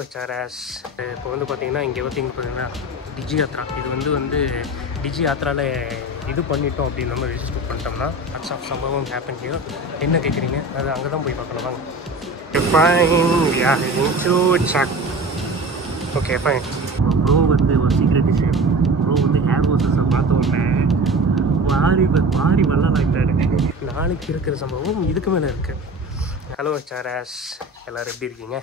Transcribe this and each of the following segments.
Hello சாராஸ். இப்போ வந்து பார்த்தீங்கன்னா இங்கே பார்த்தீங்கன்னா டிஜி யாத்ரா. இது வந்து டிஜி யாத்ராவில் இது பண்ணிட்டோம் அப்படின்னு நம்ம ரெஜிஸ்டர் பண்ணிட்டோம்னா அட்ஸ் ஆஃப் சம்பவம் ஹேப்பன் ஹியர். என்ன கேட்குறீங்க? அது அங்கே தான் போய் பார்க்கணும் வாங்க. Okay fine. ப்ரோ வந்து ஒரு சீக்ரெட் விஷயம். ப்ரோ வந்து ஹேர் வாஷஸை பார்த்தோன்னே மாறி வரலாறாரு. நாளைக்கு இருக்கிற சம்பவம் இதுக்கு மேலே இருக்குது. ஹலோ சாராஸ், எல்லோரும் எப்படி இருக்கீங்க?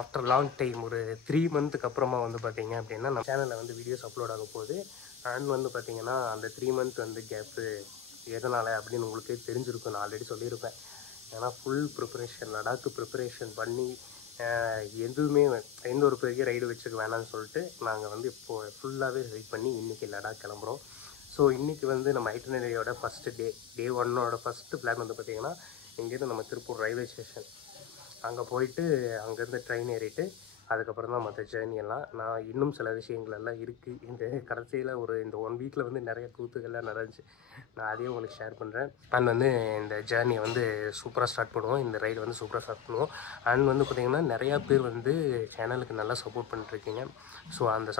ஆஃப்டர் லாங் டைம் ஒரு 3 மந்த்துக்கு அப்புறமா வந்து பார்த்தீங்க அப்படின்னா நம்ம சேனலில் வந்து வீடியோஸ் அப்லோட் ஆக போகுது. அண்ட் வந்து பார்த்தீங்கன்னா அந்த 3 மந்த் வந்து கேப்பு எதனால் அப்படின்னு உங்களுக்கு தெரிஞ்சிருக்கும். நான் ஆல்ரெடி சொல்லியிருப்பேன். ஏன்னா ஃபுல் ப்ரிப்பரேஷன், லடாக்கு ப்ரிப்பரேஷன் பண்ணி எதுவுமே எந்த ஒரு பெரிய ரைடு வச்சுக்க வேணாம்னு சொல்லிட்டு நாங்கள் வந்து இப்போது ஃபுல்லாகவே ரைட் பண்ணி இன்றைக்கி லடாக் கிளம்புறோம். ஸோ இன்றைக்கி வந்து நம்ம ஐட்டனரியோட ஃபஸ்ட்டு டே 1ஓட ஃபஸ்ட்டு பிளான் வந்து பார்த்திங்கன்னா இங்கேருந்து நம்ம திருப்பூர் ரயில்வே ஸ்டேஷன் அங்கே போயிட்டு அங்கேருந்து ட்ரெயின் ஏறிட்டு அதுக்கப்புறம் தான் மற்ற ஜேர்னியெல்லாம். நான் இன்னும் சில விஷயங்கள் எல்லாம் இருக்குது. இந்த கடைசியில் இந்த 1 வீக்கில் வந்து நிறைய கூத்துக்கள்லாம் நடந்துச்சு. நான் அதையும் உங்களுக்கு ஷேர் பண்ணுறேன். அண்ட் வந்து இந்த ஜேர்னியை வந்து சூப்பராக ஸ்டார்ட் பண்ணுவோம். இந்த ரைடு வந்து சூப்பராக ஸ்டார்ட் பண்ணுவோம். அண்ட் வந்து பார்த்திங்கன்னா நிறையா பேர் வந்து சேனலுக்கு நல்லா சப்போர்ட் பண்ணிட்டுருக்கீங்க. ஸோ அந்த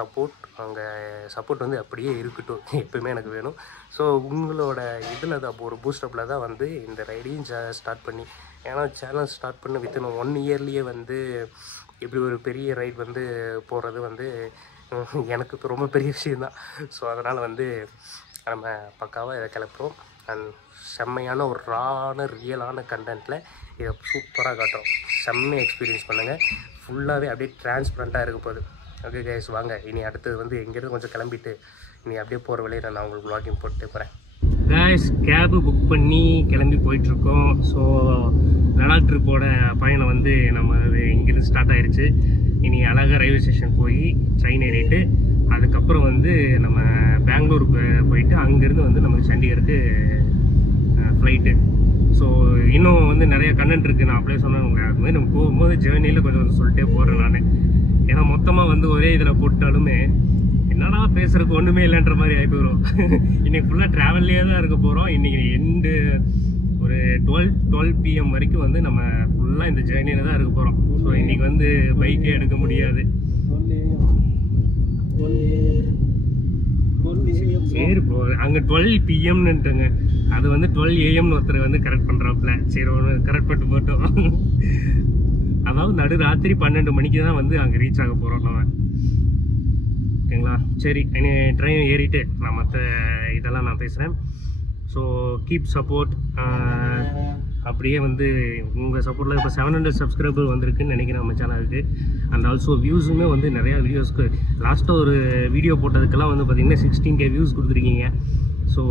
சப்போர்ட் வந்து அப்படியே இருக்கட்டும், எப்போயுமே எனக்கு வேணும். ஸோ உங்களோட இதில் தான் ஒரு பூஸ்டப்பில் தான் வந்து இந்த ரைடையும் ஸ்டார்ட் பண்ணி, ஏன்னா சேனல் ஸ்டார்ட் பண்ண வித்தின் 1 இயர்லேயே வந்து இப்படி ஒரு பெரிய ரைட் வந்து போகிறது வந்து எனக்கு இப்போ ரொம்ப பெரிய விஷயந்தான். ஸோ அதனால் வந்து நம்ம பக்காவாக இதை கிளப்புறோம். அண்ட் செம்மையான ஒரு ரியலான கண்டென்ட்டில் இதை சூப்பராக காட்டுறோம். செம்மையாக எக்ஸ்பீரியன்ஸ் பண்ணுங்கள். ஃபுல்லாகவே அப்படியே டிரான்ஸ்பரண்ட்டாக இருக்க போகுது. ஓகே கைஸ், வாங்க இனி அடுத்தது வந்து எங்கேருந்து கொஞ்சம் கிளம்பிட்டு இனி அப்படியே போகிற வழியில் நான் உங்களுக்கு வ்ளாகிங் போட்டு போகிறேன். கைஸ், கேபு புக் பண்ணி கிளம்பி போயிட்டுருக்கோம். ஸோ லடாக் ட்ரிப்போட பயணம் வந்து நம்ம இங்கேருந்து ஸ்டார்ட் ஆகிடுச்சு. இனி அழகாக ரயில்வே ஸ்டேஷன் போய் ட்ரெயின் ஏறிட்டு அதுக்கப்புறம் வந்து நம்ம பெங்களூருக்கு போயிட்டு அங்கேருந்து வந்து நமக்கு சண்டிகருக்கு ஃப்ளைட்டு. ஸோ இன்னும் வந்து நிறைய கண்டென்ட் இருக்குது. நான் அப்படியே சொன்னேன். அதுமாதிரி நம்ம போகும்போது ஜேர்னியில் கொஞ்சம் சொல்லிட்டே போகிறேன் நான். ஏன்னா மொத்தமாக வந்து ஒரே இதில் போட்டாலுமே என்னடா பேசுறதுக்கு ஒன்றுமே இல்லைன்ற மாதிரி ஆகி போயிடும். இன்றைக்கி ஃபுல்லாக ட்ராவல்லே தான் இருக்க போகிறோம். இன்றைக்கி எண்டு ஒரு 12 PM வரைக்கும் வந்து நம்ம ஃபுல்லாக இந்த ஜேர்னியில் தான் இருக்க போகிறோம். ஸோ இன்றைக்கி வந்து பைக்கே எடுக்க முடியாது. சரி ப்ரோ, அங்கே 12 PMன்னுட்டுங்க. அது வந்து 12 AM ஒருத்தர் வந்து கரெக்ட் பண்ணுறாப்புல. சரி ஒன்று கரெக்ட் பண்ணிட்டு போட்டோம். அதாவது நடுராத்திரி 12 மணிக்கு தான் வந்து அங்கே ரீச் ஆக போகிறோம் நம்ம. ஓகேங்களா? சரி, இனி ட்ரெயின் ஏறிட்டு நான் மற்ற இதெல்லாம் நான் பேசுகிறேன். So keep support. அப்படியே வந்து உங்கள் சப்போர்ட்டில் இப்போ 700 சப்ஸ்கிரைபர் வந்திருக்குன்னு நினைக்கிறேன் நம்ம சேனலுக்கு. அண்ட் ஆல்சோ வியூஸுமே வந்து நிறையா வீடியோஸ்க்கு லாஸ்ட்டாக ஒரு வீடியோ போட்டதுக்கெல்லாம் வந்து பார்த்திங்கன்னா 16K வியூஸ் கொடுத்துருக்கீங்க. ஸோ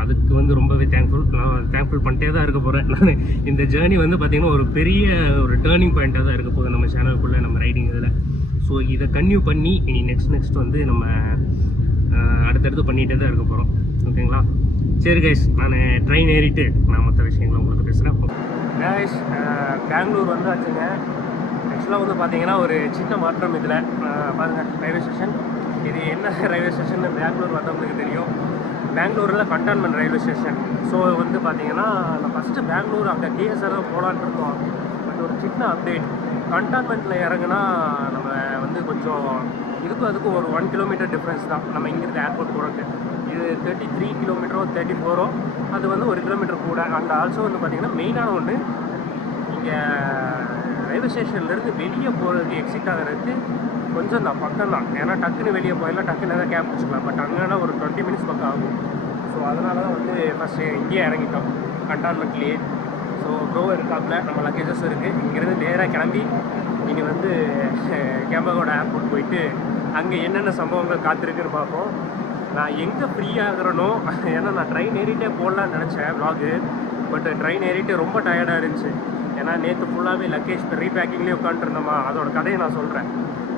அதுக்கு வந்து ரொம்பவே தேங்க்ஃபுல் பண்ணிட்டே தான் இருக்க போகிறேன் நான். இந்த ஜேர்னி வந்து பார்த்திங்கன்னா ஒரு பெரிய ஒரு டேர்னிங் பாயிண்ட்டாக தான் இருக்க போகுது நம்ம சேனலுக்குள்ளே, நம்ம ரைடிங் இதில். ஸோ இதை கன்டினியூ பண்ணி இனி நெக்ஸ்ட் வந்து நம்ம அடுத்தடுத்து பண்ணிகிட்டே தான் இருக்க போகிறோம். ஓகேங்களா? சரி கைஸ், நான் ட்ரெயின் ஏறிட்டு நான் மற்ற விஷயங்களை உங்களுக்கு பேசுகிறேன். கைஸ், பெங்களூர் வந்து ஆச்சுங்க. ஆக்சுவலாக வந்து பார்த்தீங்கன்னா ஒரு சின்ன மாற்றம் இதில் பாருங்கள். ரயில்வே ஸ்டேஷன் இது என்ன ரயில்வே ஸ்டேஷன் பெங்களூர் வந்தவங்களுக்கு தெரியும். பெங்களூரில் கண்டான்மெண்ட் ரயில்வே ஸ்டேஷன். ஸோ வந்து பார்த்தீங்கன்னா நான் ஃபஸ்ட்டு பெங்களூர் அங்கே கேஎஸ்ஆர் தான் போகலான்னு இருக்கோம். பட் ஒரு சின்ன அப்டேட், கண்டான்மெண்ட்டில் இறங்குனா நம்ம வந்து கொஞ்சம் அதுக்கும் ஒரு 1 கிலோமீட்டர் டிஃப்ரென்ஸ் தான் நம்ம இங்கேருந்து ஏர்போர்ட் போகிறதுக்கு. இது 33 கிலோமீட்டரோ 34 அது வந்து 1 கிலோமீட்டர் கூட. அண்ட் ஆல்சோ வந்து பார்த்திங்கன்னா மெயினான ஒன்று, இங்கே ரயில்வே ஸ்டேஷன்லேருந்து வெளியே போகிறதுக்கு எக்ஸிட் ஆகிறதுக்கு கொஞ்சம் தான் பக்கம் தான். ஏன்னா டக்குன்னு வெளியே போயிடலாம், டக்குன்னு எதாவது கேப் வச்சுக்கலாம். பட் அங்கேனா ஒரு 20 மினிட்ஸ் பக்கம் ஆகும். ஸோ அதனால தான் வந்து ஃபஸ்ட்டு இங்கேயே இறங்கிட்டோம் கண்டான்மெண்ட்லேயே. ஸோ ப்ரோ இருக்காப்புல, நம்ம லக்கேஜஸ் இருக்குது. இங்கேருந்து நேராக கிளம்பி இனி வந்து கேம்பகோட ஏர்போர்ட் போயிட்டு அங்கே என்னென்ன சம்பவங்கள் காத்திருக்குன்னு பார்ப்போம். நான் எங்கே ஃப்ரீயாகிறனோ, ஏன்னா நான் ட்ரெயின் ஏறிட்டே போடலான்னு நினச்சேன் வ்ளாகு. பட் ட்ரெயின் ஏறிட்டு ரொம்ப டயர்டாக இருந்துச்சு. ஏன்னா நேற்று ஃபுல்லாகவே லக்கேஜ் ரீபேக்கிங்லேயே உட்காந்துருந்தோமா, அதோட கதையை நான் சொல்கிறேன்.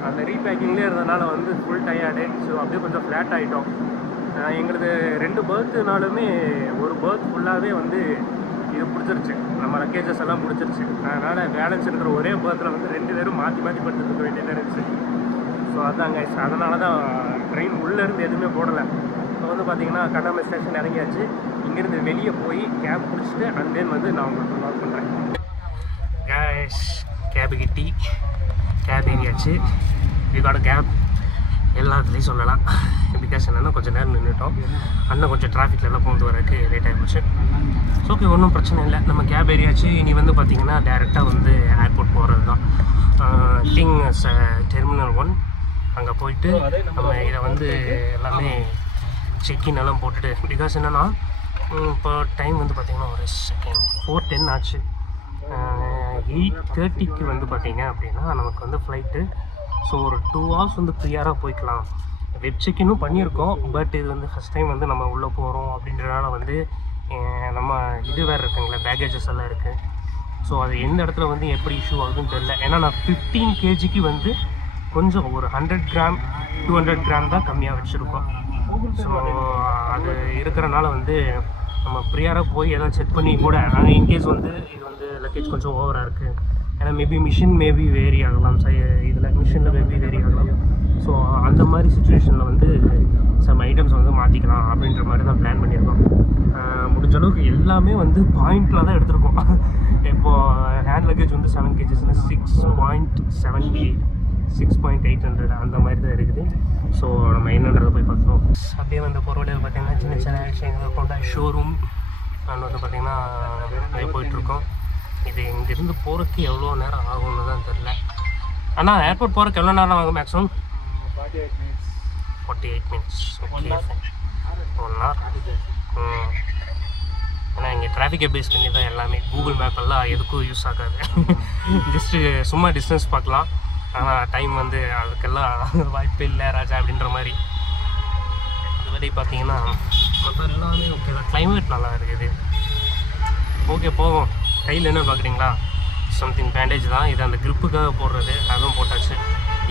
அந்த ரீபேக்கிங்லேயே இருந்ததுனால வந்து ஃபுல் டயர்டு. ஸோ அப்படியே கொஞ்சம் ஃப்ளாட் ஆகிட்டோம். எங்களது 2 பர்த்துனாலுமே ஒரு பர்த் ஃபுல்லாகவே வந்து இது பிடிச்சிருச்சு, நம்ம லக்கேஜஸ் எல்லாம் பிடிச்சிருச்சு. அதனால் பேலன்ஸ் இருக்கிற ஒரே பர்த்தில் வந்து 2 பேரும் மாற்றி படுத்துட்டு இருக்க வேண்டியதாக இருந்துச்சு. ஸோ அதாங்க, அதனால தான் ட்ரெயின் உள்ளேருந்து எதுவுமே போடலை. இப்போ வந்து பார்த்திங்கன்னா கண்டான்மெண்ட் ஸ்டேஷன் இறங்கியாச்சு. இங்கேருந்து வெளியே போய் கேப் பிடிச்சிட்டு அண்ட் தென் வந்து நான் உங்களுக்கு வ்ளாக் பண்ணுறேன். கேஸ் கேபு கிட்டி கேப் ஏறியாச்சு. வி காட் கேப் எல்லாத்துலேயும் சொல்லலாம். பிகாஸ் என்னென்னா கொஞ்சம் நேரம் நின்றுட்டோம். அண்ணன் கொஞ்சம் டிராஃபிக்லலாம் போந்து வரதுக்கு லேட் ஆகிடுச்சு. ஸோ ஓகே, ஒன்றும் பிரச்சனை இல்லை. நம்ம கேப் ஏறியாச்சு. இனி வந்து பார்த்திங்கன்னா டேரெக்டாக வந்து ஏர்போர்ட் போகிறது தான். டிங் டெர்மினல் 1 அங்கே போயிட்டு நம்ம இதை வந்து எல்லாமே செக்இன் எல்லாம் போட்டுட்டு, பிகாஸ் என்னென்னா இப்போ டைம் வந்து பார்த்திங்கன்னா ஒரு செகண்ட் 4:10 ஆச்சு. 8:30க்கு வந்து பார்த்திங்க அப்படின்னா நமக்கு வந்து ஃப்ளைட்டு. ஸோ ஒரு 2 hours வந்து ப்ரியாராக போய்க்கலாம். வெப் செக்கினும் பண்ணியிருக்கோம். பட் இது வந்து ஃபஸ்ட் டைம் வந்து நம்ம உள்ளே போகிறோம் அப்படின்றனால வந்து நம்ம இது வேறு இருக்குங்களே, பேக்கேஜஸ் எல்லாம் இருக்குது. ஸோ அது எந்த இடத்துல வந்து எப்படி இஷ்யூ ஆகுதுன்னு தெரில. ஏன்னா நான் 15 kgக்கு வந்து கொஞ்சம் ஒரு 100 கிராம் 200 கிராம் தான் கம்மியாக வச்சுருக்கோம். ஸோ அது இருக்கிறனால வந்து நம்ம ப்ரியாராக போய் எதாவது செக் பண்ணி கூட இன்கேஸ் வந்து இது வந்து லக்கேஜ் கொஞ்சம் ஓவராக இருக்குது. ஏன்னா மிஷின் மேபி வேரி ஆகலாம். இதில் மிஷினில் மேபி வேரி ஆகலாம். ஸோ அந்த மாதிரி சுச்சுவேஷனில் வந்து சம் ஐட்டம்ஸ் வந்து மாற்றிக்கலாம் அப்படின்ற மாதிரி தான் பிளான் பண்ணியிருக்கோம். முடிஞ்ச அளவுக்கு எல்லாமே வந்து பாயிண்டில் தான் எடுத்திருக்கோம். இப்போது ஹேண்ட் லக்கேஜ் வந்து 7 kgsனா 6.800 அந்த மாதிரி தான் இருக்குது. ஸோ நம்ம என்னன்றதை போய் பார்க்குறோம். அப்படியே வந்து பொருளையில் பார்த்திங்கன்னா சின்ன சின்ன விஷயங்கள் கொண்ட ஷோரூம் அண்ட் வந்து பார்த்திங்கன்னா போயிட்டுருக்கோம். இது இங்கேருந்து போகிறதுக்கு எவ்வளோ நேரம் ஆகும்னு தான் தெரில. ஆனால் ஏர்போர்ட் போகிறதுக்கு எவ்வளோ நேரம் ஆகும்? Maximum 48 minutes. Okay, 1 hour. ஏன்னா இங்கே டிராஃபிக்கை பேஸ் பண்ணி தான் எல்லாமே. கூகுள் மேப் எல்லாம் எதுக்கும் யூஸ் ஆகாது. ஜஸ்ட்டு சும்மா டிஸ்டன்ஸ் பார்க்கலாம். ஆனால் டைம் வந்து அதுக்கெல்லாம் வாய்ப்பே இல்லை ராஜா அப்படின்ற மாதிரி. அதுவரை பார்த்தீங்கன்னா மற்ற எல்லாமே ஓகே தான். கிளைமேட் நல்லா இருக்குது. ஓகே, போவோம். கையில் என்ன பார்க்குறீங்களா? சம்திங் பேண்டேஜ் தான். இது அந்த க்ரிப்புக்காக போடுறது. அதுவும் போட்டாச்சு.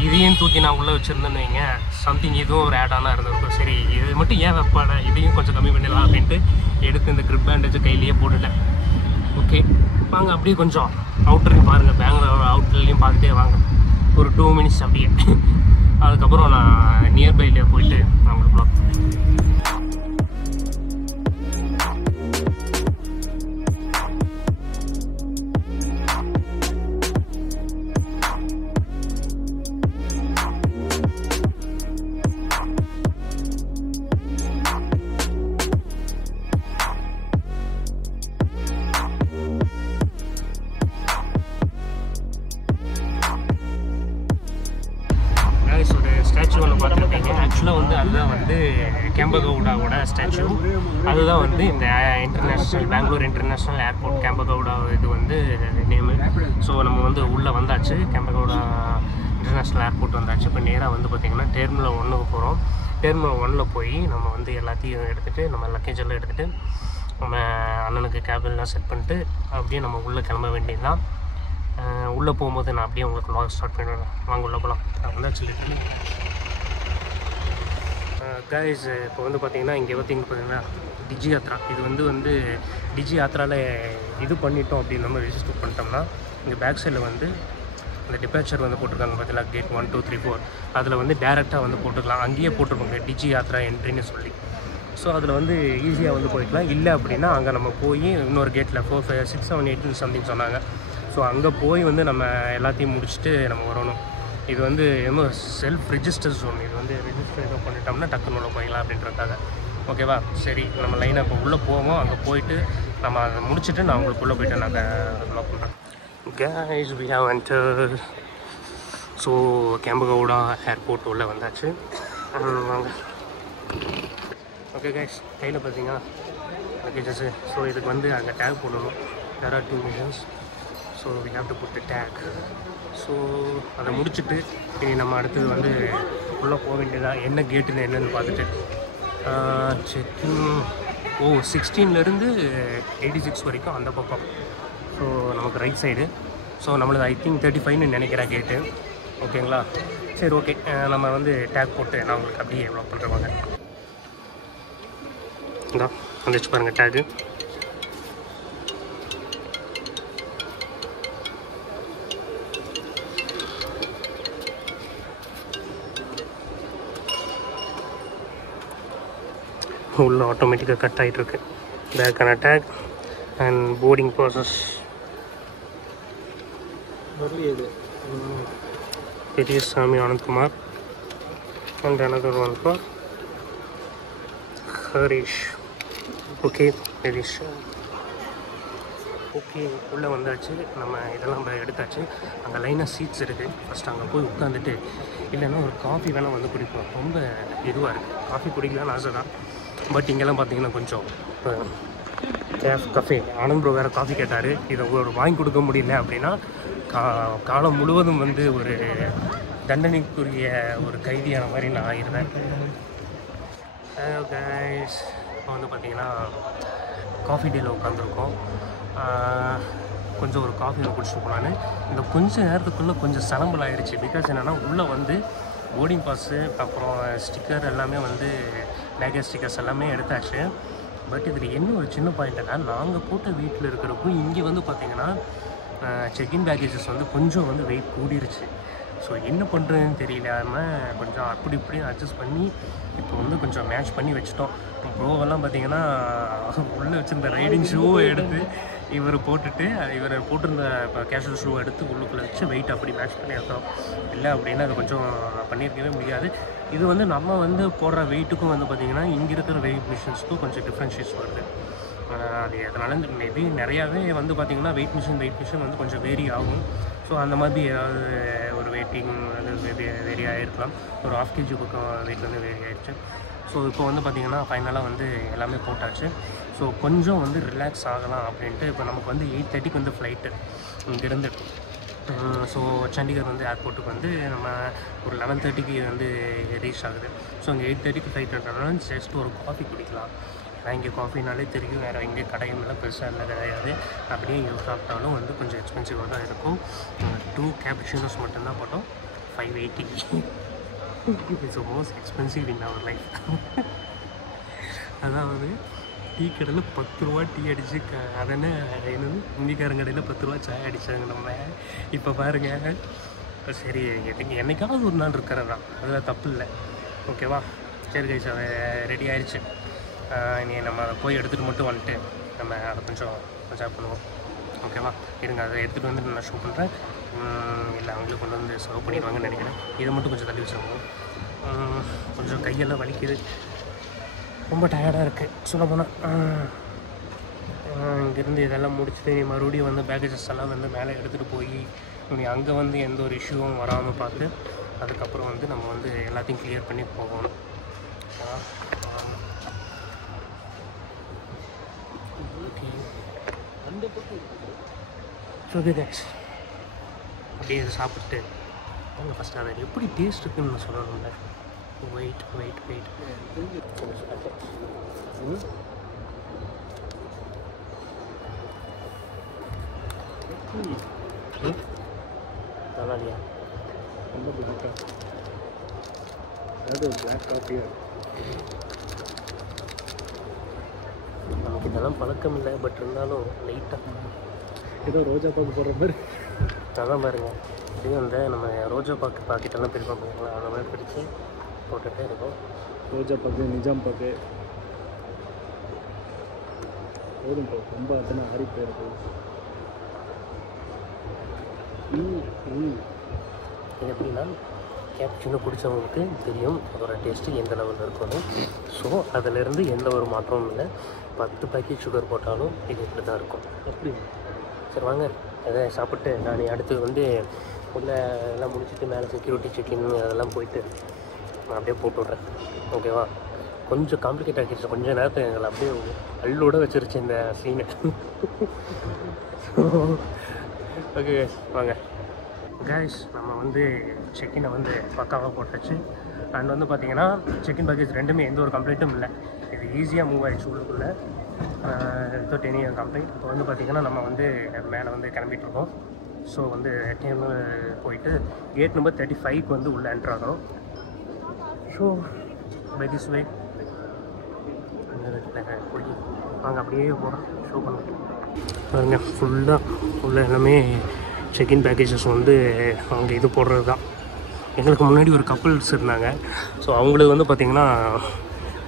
இதையும் தூக்கி நான் உள்ளே வச்சுருந்தேன்னு வைங்க, சம்திங் இதுவும் ஒரு ஆடானாக இருந்திருக்கும். சரி, இது மட்டும் ஏன் வைப்பாட, இதையும் கொஞ்சம் கம்மி பண்ணிடலாம் அப்படின்ட்டு எடுத்து இந்த க்ரிப் பேண்டேஜ் கையிலேயே போட்டுட்டேன். ஓகே, வாங்க அப்படியே கொஞ்சம் அவுட்டரையும் பாருங்கள். பெங்களூர் அவுட்டர்லையும் பார்த்துட்டே வாங்க. ஒரு 2 minutes அப்படியே. அதுக்கப்புறம் நான் நியர்பைலேயே போயிட்டு நான் உங்களுக்கு ப்ளாக் ஸ்டாச்சு ஒன்று பார்த்துருக்கீங்க. ஆக்சுவலாக வந்து அதுதான் வந்து கேம்பகவுடாவோட ஸ்டாச்சு. அதுதான் வந்து இந்த பெங்களூர் இன்டர்நேஷ்னல் ஏர்போர்ட் கேம்பகவுடா இது வந்து நேமு. ஸோ நம்ம வந்து உள்ளே வந்தாச்சு. கேம்பகவுடா இன்டர்நேஷ்னல் ஏர்போர்ட் வந்தாச்சு. இப்போ நேராக வந்து பார்த்திங்கன்னா டெர்மினல் 1க்கு போகிறோம். டெர்மினல் 1ல் போய் நம்ம வந்து எல்லாத்தையும் எடுத்துகிட்டு, நம்ம லக்கேஜ் எல்லாம் எடுத்துகிட்டு, நம்ம அண்ணனுக்கு கேபெல்லாம் செட் பண்ணிட்டு அப்படியே நம்ம உள்ளே கிளம்ப வேண்டியது தான். உள்ளே போகும்போது நான் அப்படியே உங்களுக்கு வ்ளாக் ஸ்டார்ட் பண்ணிடுவேன். வாங்க உள்ளே போகலாம். அதான் சொல்லிட்டு கைஸ், இப்போ வந்து பார்த்திங்கன்னா இங்கே பார்த்தீங்கன்னா டிஜி யாத்ரா. இது வந்து டிஜி யாத்ராவில் இது பண்ணிட்டோம் அப்படின்னு நம்ம ரெஜிஸ்டர் பண்ணிட்டோம்னா இங்கே பேக் சைடில் வந்து இந்த டிபார்ச்சர் வந்து போட்டிருக்காங்க பார்த்தீங்களா, கேட் 1 2 3 4. அதில் வந்து டேரெக்டாக வந்து போட்டுக்கலாம். அங்கேயே போட்டிருப்பாங்க டிஜி யாத்ரா என்ட்ரின்னு சொல்லி. ஸோ அதில் வந்து ஈஸியாக வந்து போய்க்கலாம். இல்லை அப்படின்னா அங்கே நம்ம போய் இன்னொரு கேட்டில் 4 5 6 7 8 சம்திங் சொன்னாங்க. ஸோ அங்கே போய் வந்து நம்ம எல்லாத்தையும் முடிச்சுட்டு நம்ம வரணும். இது வந்து என்னமோ செல்ஃப் ரெஜிஸ்டர் ஜோன். இது வந்து ரெஜிஸ்டர் எதுவும் பண்ணிட்டோம்னா டக்குன்னு உள்ள போயிடலாம் அப்படின்றக்காக. ஓகேவா? சரி, நம்ம லைனாக இப்போ உள்ளே போவோம். அங்கே போயிட்டு நம்ம அதை முடிச்சுட்டு நான் உங்களுக்கு உள்ளே போய்ட்டு நாங்கள் லாக் பண்ணுறேன். Guys, we have entered. So Kempegowda airport உள்ளே வந்தாச்சு. வாங்க. ஓகே கைஸ், கையில் பார்த்தீங்கன்னா லக்கேஜஸ்ஸு. ஸோ இதுக்கு வந்து அங்கே டேக் போடணும். there are 2 missions. So we have to put the tag. So அதை முடிச்சுட்டு இனி நம்ம அடுத்தது வந்து உள்ளே போக வேண்டியதாக என்ன கேட்டுன்னு என்னென்னு பார்த்துட்டு செக்கிங் 16லேருந்து 86 வரைக்கும் அந்த பக்கம். ஸோ நமக்கு ரைட் சைடு. ஸோ நம்மளது ஐ திங்க் 35ன்னு நினைக்கிறேன் கேட்டு. ஓகேங்களா? சரி, ஓகே. நம்ம வந்து டேக் போட்டு நான் உங்களுக்கு அப்படியே வ்ளாக் பண்ணுறவாங்க. இதான் வந்துச்சு பாருங்கள் டேகு. உள்ள ஆட்டோமேட்டிக்காக கட் ஆகிட்டுருக்கு. பேக்கான tag and boarding process. Perisami Anandkumar and another one for Harish. Okay, Harish. Okay, உள்ளே வந்தாச்சு. நம்ம இதெல்லாம் எடுத்தாச்சு. அங்கே லைனாக சீட்ஸ் இருக்குது. ஃபஸ்ட்டு அங்கே போய் உட்காந்துட்டு இல்லைன்னா ஒரு காஃபி வேணால் வந்து குடிப்போம். ரொம்ப இதுவாக இருக்குது. காஃபி குடிக்கலாம்னு ஆசை தான். பட் இங்கெல்லாம் பார்த்தீங்கன்னா கொஞ்சம் கஃபே ஆனந்த் ப்ரோ வேறு காஃபி கேட்டார். இதை ஒரு வாங்கி கொடுக்க முடியல அப்படின்னா காலம் முழுவதும் வந்து ஒரு தண்டனைக்குரிய ஒரு கைதியான மாதிரி நான் ஆகிடுவேன். ஹலோ கைஸ், இப்போ வந்து பார்த்திங்கன்னா காஃபி டேயில் உட்காந்துருக்கோம். கொஞ்சம் ஒரு காஃபி குடிச்சிட்டு போகலான்னு. இந்த கொஞ்சம் நேரத்துக்குள்ளே கொஞ்சம் சலம்பல் ஆகிடுச்சு. பிகாஸ் என்னென்னா உள்ளே வந்து போர்டிங் பாஸு அப்புறம் ஸ்டிக்கர் எல்லாமே வந்து பேக்கேஜ் ஸ்டிக்கர்ஸ் எல்லாமே எடுத்தாச்சு. பட் இதில் என்ன ஒரு சின்ன பாயிண்ட்னா, நாங்கள் போட்ட வீட்டில் இருக்கிறப்போ இங்கே வந்து பார்த்திங்கன்னா செக்இன் பேக்கேஜஸ் வந்து கொஞ்சம் வந்து வெயிட் கூடிருச்சு. ஸோ என்ன பண்ணுறதுன்னு தெரியலாமல் கொஞ்சம் அப்படி இப்படி அட்ஜஸ்ட் பண்ணி இப்போ வந்து கொஞ்சம் மேட்ச் பண்ணி வச்சுட்டோம். ப்ரோவெல்லாம் பார்த்திங்கன்னா உள்ளே வச்சுருந்த ரைடிங் ஷூவை எடுத்து இவர் போட்டுட்டு இவர் போட்டிருந்த இப்போ கேஷுவல் ஷூவை எடுத்து உள்ளுக்குள்ளே வச்சு வெயிட் அப்படி மேட்ச் பண்ணி வைக்கிறோம். இல்லை அப்படின்னா அது கொஞ்சம் பண்ணியிருக்கவே முடியாது. இது வந்து நம்ம வந்து போடுற வெயிட்டுக்கும் வந்து பார்த்திங்கன்னா இங்கே இருக்கிற வெயிட் மிஷின்ஸ்க்கும் கொஞ்சம் டிஃப்ரென்ஷியேட்ஸ் வருது. அது அதனால் மேபி நிறையாவே வந்து பார்த்திங்கன்னா வெயிட் மிஷின் வந்து கொஞ்சம் வேரி ஆகும். ஸோ அந்த மாதிரி ஏதாவது ஒரு வெயிட்டிங் அது வேரி ஆகிருக்கலாம். ஒரு 1/2 kg பக்கம் வெயிட் வந்து வேரி ஆகிடுச்சு. ஸோ இப்போ வந்து பார்த்திங்கன்னா ஃபைனலாக வந்து எல்லாமே போட்டாச்சு. ஸோ கொஞ்சம் வந்து ரிலாக்ஸ் ஆகலாம் அப்படின்ட்டு இப்போ நமக்கு வந்து 8:30 வந்து ஃப்ளைட்டு இங்கேருந்து. ஸோ சண்டிகர் வந்து ஏர்போர்ட்டுக்கு வந்து நம்ம ஒரு 11:30 வந்து ரீச் ஆகுது. ஸோ அங்கே 8:30 ஃப்ளைட்டுன்றதுனால ஜஸ்ட் ஒரு காஃபி குடிக்கலாம். ஏன்னா இங்கே காஃபினாலே தெரியும், வேறு எங்கே கடையெல்லாம் பெருசாக இல்லை கிடையாது. அப்படியே இங்கே சாப்பிட்டாலும் வந்து கொஞ்சம் எக்ஸ்பென்சிவாக தான் இருக்கும். 2 கேப்சினோஸ் மட்டும்தான் போட்டோம். 580. It's most expensive in our life. அதாவது டீ கடையில் 10 ரூபா டீ அடித்து அதென்ன என்னது இந்திக்காரங்க கடையில் 10 ரூபா சாய் அடித்தாங்க நம்ம. இப்போ பாருங்கள், சரி என்னைக்காவது ஒரு நாள் இருக்கிறது தான், அதில் தப்பு இல்லை. ஓகேவா? சரி கைஸ், அதை ரெடி ஆயிடுச்சு. இனி நம்ம அதை போய் எடுத்துகிட்டு மட்டும் வந்துட்டு நம்ம அதை கொஞ்சம் பண்ணுவோம். ஓகேவா? இருங்க, அதை எடுத்துகிட்டு வந்து நான் ஷோ பண்ணுறேன். இல்லை அவங்களுக்கு கொண்டு வந்து சர்வ் பண்ணிடுவாங்கன்னு நினைக்கிறேன். இதை மட்டும் கொஞ்சம் தள்ளி வச்சுருவோம். கொஞ்சம் கையெல்லாம் வலிக்குது, ரொம்ப டயர்டாக இருக்குது சொல்ல போனால். இங்கேருந்து இதெல்லாம் முடிச்சுட்டு நீ மறுபடியும் வந்து பேக்கேஜஸ் எல்லாம் வந்து மேலே எடுத்துகிட்டு போய் நீ அங்கே வந்து எந்த ஒரு இஷ்யூவும் வராமல் பார்த்து அதுக்கப்புறம் வந்து நம்ம வந்து எல்லாத்தையும் கிளியர் பண்ணி போகணும். ஓகே கைஸ், அப்படியே இதை சாப்பிட்டு அவங்க ஃபஸ்ட்டு அதை எப்படி டேஸ்ட் இருக்குன்னு நான் சொல்லணும்ல. வெயிட் நல்லா இல்லையா? ரொம்ப பிளாக்காக, அதாவது பிளாக் காஃபியாக. நமக்கு இதெல்லாம் பழக்கம் இல்லை, பட் இருந்தாலும் லைட்டாக ஏதோ ரோஜா பாக்கு போடுற மாதிரி அதான் பாருங்கள். இதே வந்து நம்ம ரோஜா பாக்கு பாக்கெட்டெல்லாம் பிரிப்போம் பார்த்தீங்களா, அந்த மாதிரி பிரித்து போட்டுகிட்டே இருக்கும். ரோஜா பாக்கு, நிஜாம் பாக்கு போதும் ப்ரோ, ரொம்ப அதெல்லாம் ஆறி போயிருக்கு. எப்படின்னா கேப்சினோ குடித்தவங்களுக்கு தெரியும் அதோட டேஸ்ட்டு எந்த லெவலில் இருக்கும்னு. ஸோ அதிலேருந்து எந்த ஒரு மாற்றமும் இல்லை. 10 பாக்கெட் சுகர் போட்டாலும் இது இப்படி தான் இருக்கும். எப்படி? சரி வாங்க, அதை சாப்பிட்டு நான் அடுத்து வந்து உள்ளே எல்லாம் முடிச்சுட்டு மேலே செக்யூரிட்டி செக்இன் அதெல்லாம் போயிட்டு நான் அப்படியே போட்டு விட்றேன். ஓகேவா? கொஞ்சம் காம்ப்ளிகேட் ஆகிடுச்சு. கொஞ்சம் நேரத்தை எங்களை அப்படியே அள்ளோட வச்சிருச்சு இந்த சீனை. ஓகே வாங்க கைஸ், நம்ம வந்து செக்இனை வந்து பக்காவாக போட்டாச்சு. அண்ட் வந்து பார்த்திங்கன்னா செக்இன் பேக்கேஜ் ரெண்டுமே எந்த ஒரு கம்ப்ளைண்ட்டும் இல்லை. இது ஈஸியாக மூவ் ஆகிடுச்சு உள்ளுக்குள்ளே. Without any complaint. இப்போ வந்து பார்த்திங்கன்னா நம்ம வந்து மேலே வந்து கிளம்பிட்டுருக்கோம். ஸோ வந்து போயிட்டு கேட் நம்பர் 35க்கு வந்து உள்ளே என்ட்ரு ஆகும். ஸோ பை திஸ் வே வாங்க அப்படியே போகிறோம், ஷோ பண்ணுவோம். பாருங்க, ஃபுல்லாக எல்லாமே செக்இன் பேக்கேஜஸ் வந்து அவங்க இது போடுறது தான். எங்களுக்கு முன்னாடி ஒரு கப்புள்ஸ் இருந்தாங்க. ஸோ அவங்களுக்கு வந்து பார்த்திங்கன்னா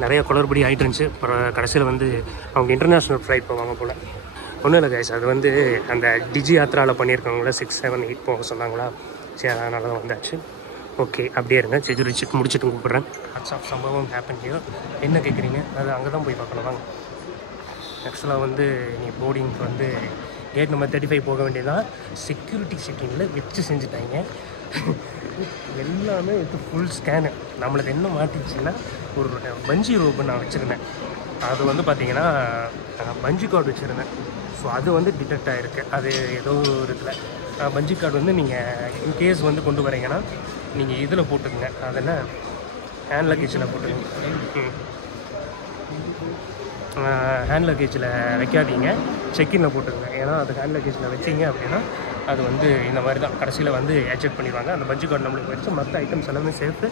நிறைய குளறுபடி ஆகிட்டு இருந்துச்சு. அப்புறம் கடைசியில் வந்து அவங்க இன்டர்நேஷ்னல் ஃப்ளைட் போவாங்க போல். ஒன்றும் இல்லை கைஸ், அது வந்து அந்த டிஜி யாத்ராவில் பண்ணியிருக்காங்களா 6, 7, 8 போக சொன்னாங்களா. சரி, அதனால தான் வந்தாச்சு. ஓகே அப்படியே இருங்க, செக்யூரிட்டி செக் முடிச்சுட்டு கூப்பிட்றேன். ஹாட்ஸ் ஆஃப் சம்பவம் ஹேப்பன் ஹியர். என்ன கேட்குறீங்க? அது அங்கே தான் போய் பார்க்கணும் வாங்க. ஆக்சுவலாக வந்து நீ போர்டிங்க்கு வந்து கேட் நம்பர் 35 போக வேண்டியதான். செக்யூரிட்டி செக்கிங்கில் வச்சு செஞ்சுட்டாங்க. எல்லாமே வித் ஃபுல் ஸ்கேனு. நம்மளுக்கு என்ன மாட்டிச்சுன்னா ஒரு பஞ்சி ரோப்பு நான் வச்சுருந்தேன். அது வந்து பார்த்திங்கன்னா பஞ்சி கார்டு வச்சுருந்தேன். ஸோ அது வந்து டிடெக்ட் ஆகிருக்கு. அது ஏதோ ஒரு இதில் பஞ்சி கார்டு வந்து நீங்கள் இன்கேஸ் வந்து கொண்டு வரீங்கன்னா நீங்கள் இதில் போட்டுக்குங்க. அதில் ஹேண்ட் லக்கேஜில் போட்டுக்கோங்க. ஹேண்ட் லக்கேஜில் வைக்காதீங்க, செக்கினில் போட்டுக்கோங்க. ஏன்னா அது ஹேண்ட் லக்கேஜில் வச்சிங்க அப்படின்னா அது வந்து இந்த மாதிரி தான் கடைசியில் வந்து ஏஜெக்ட் பண்ணிடுவாங்க. அந்த பட்ஜெட் கார்டு நம்மளுக்கு வச்சு மற்ற ஐட்டம்ஸ் எல்லாமே சேஃப்ட்டு.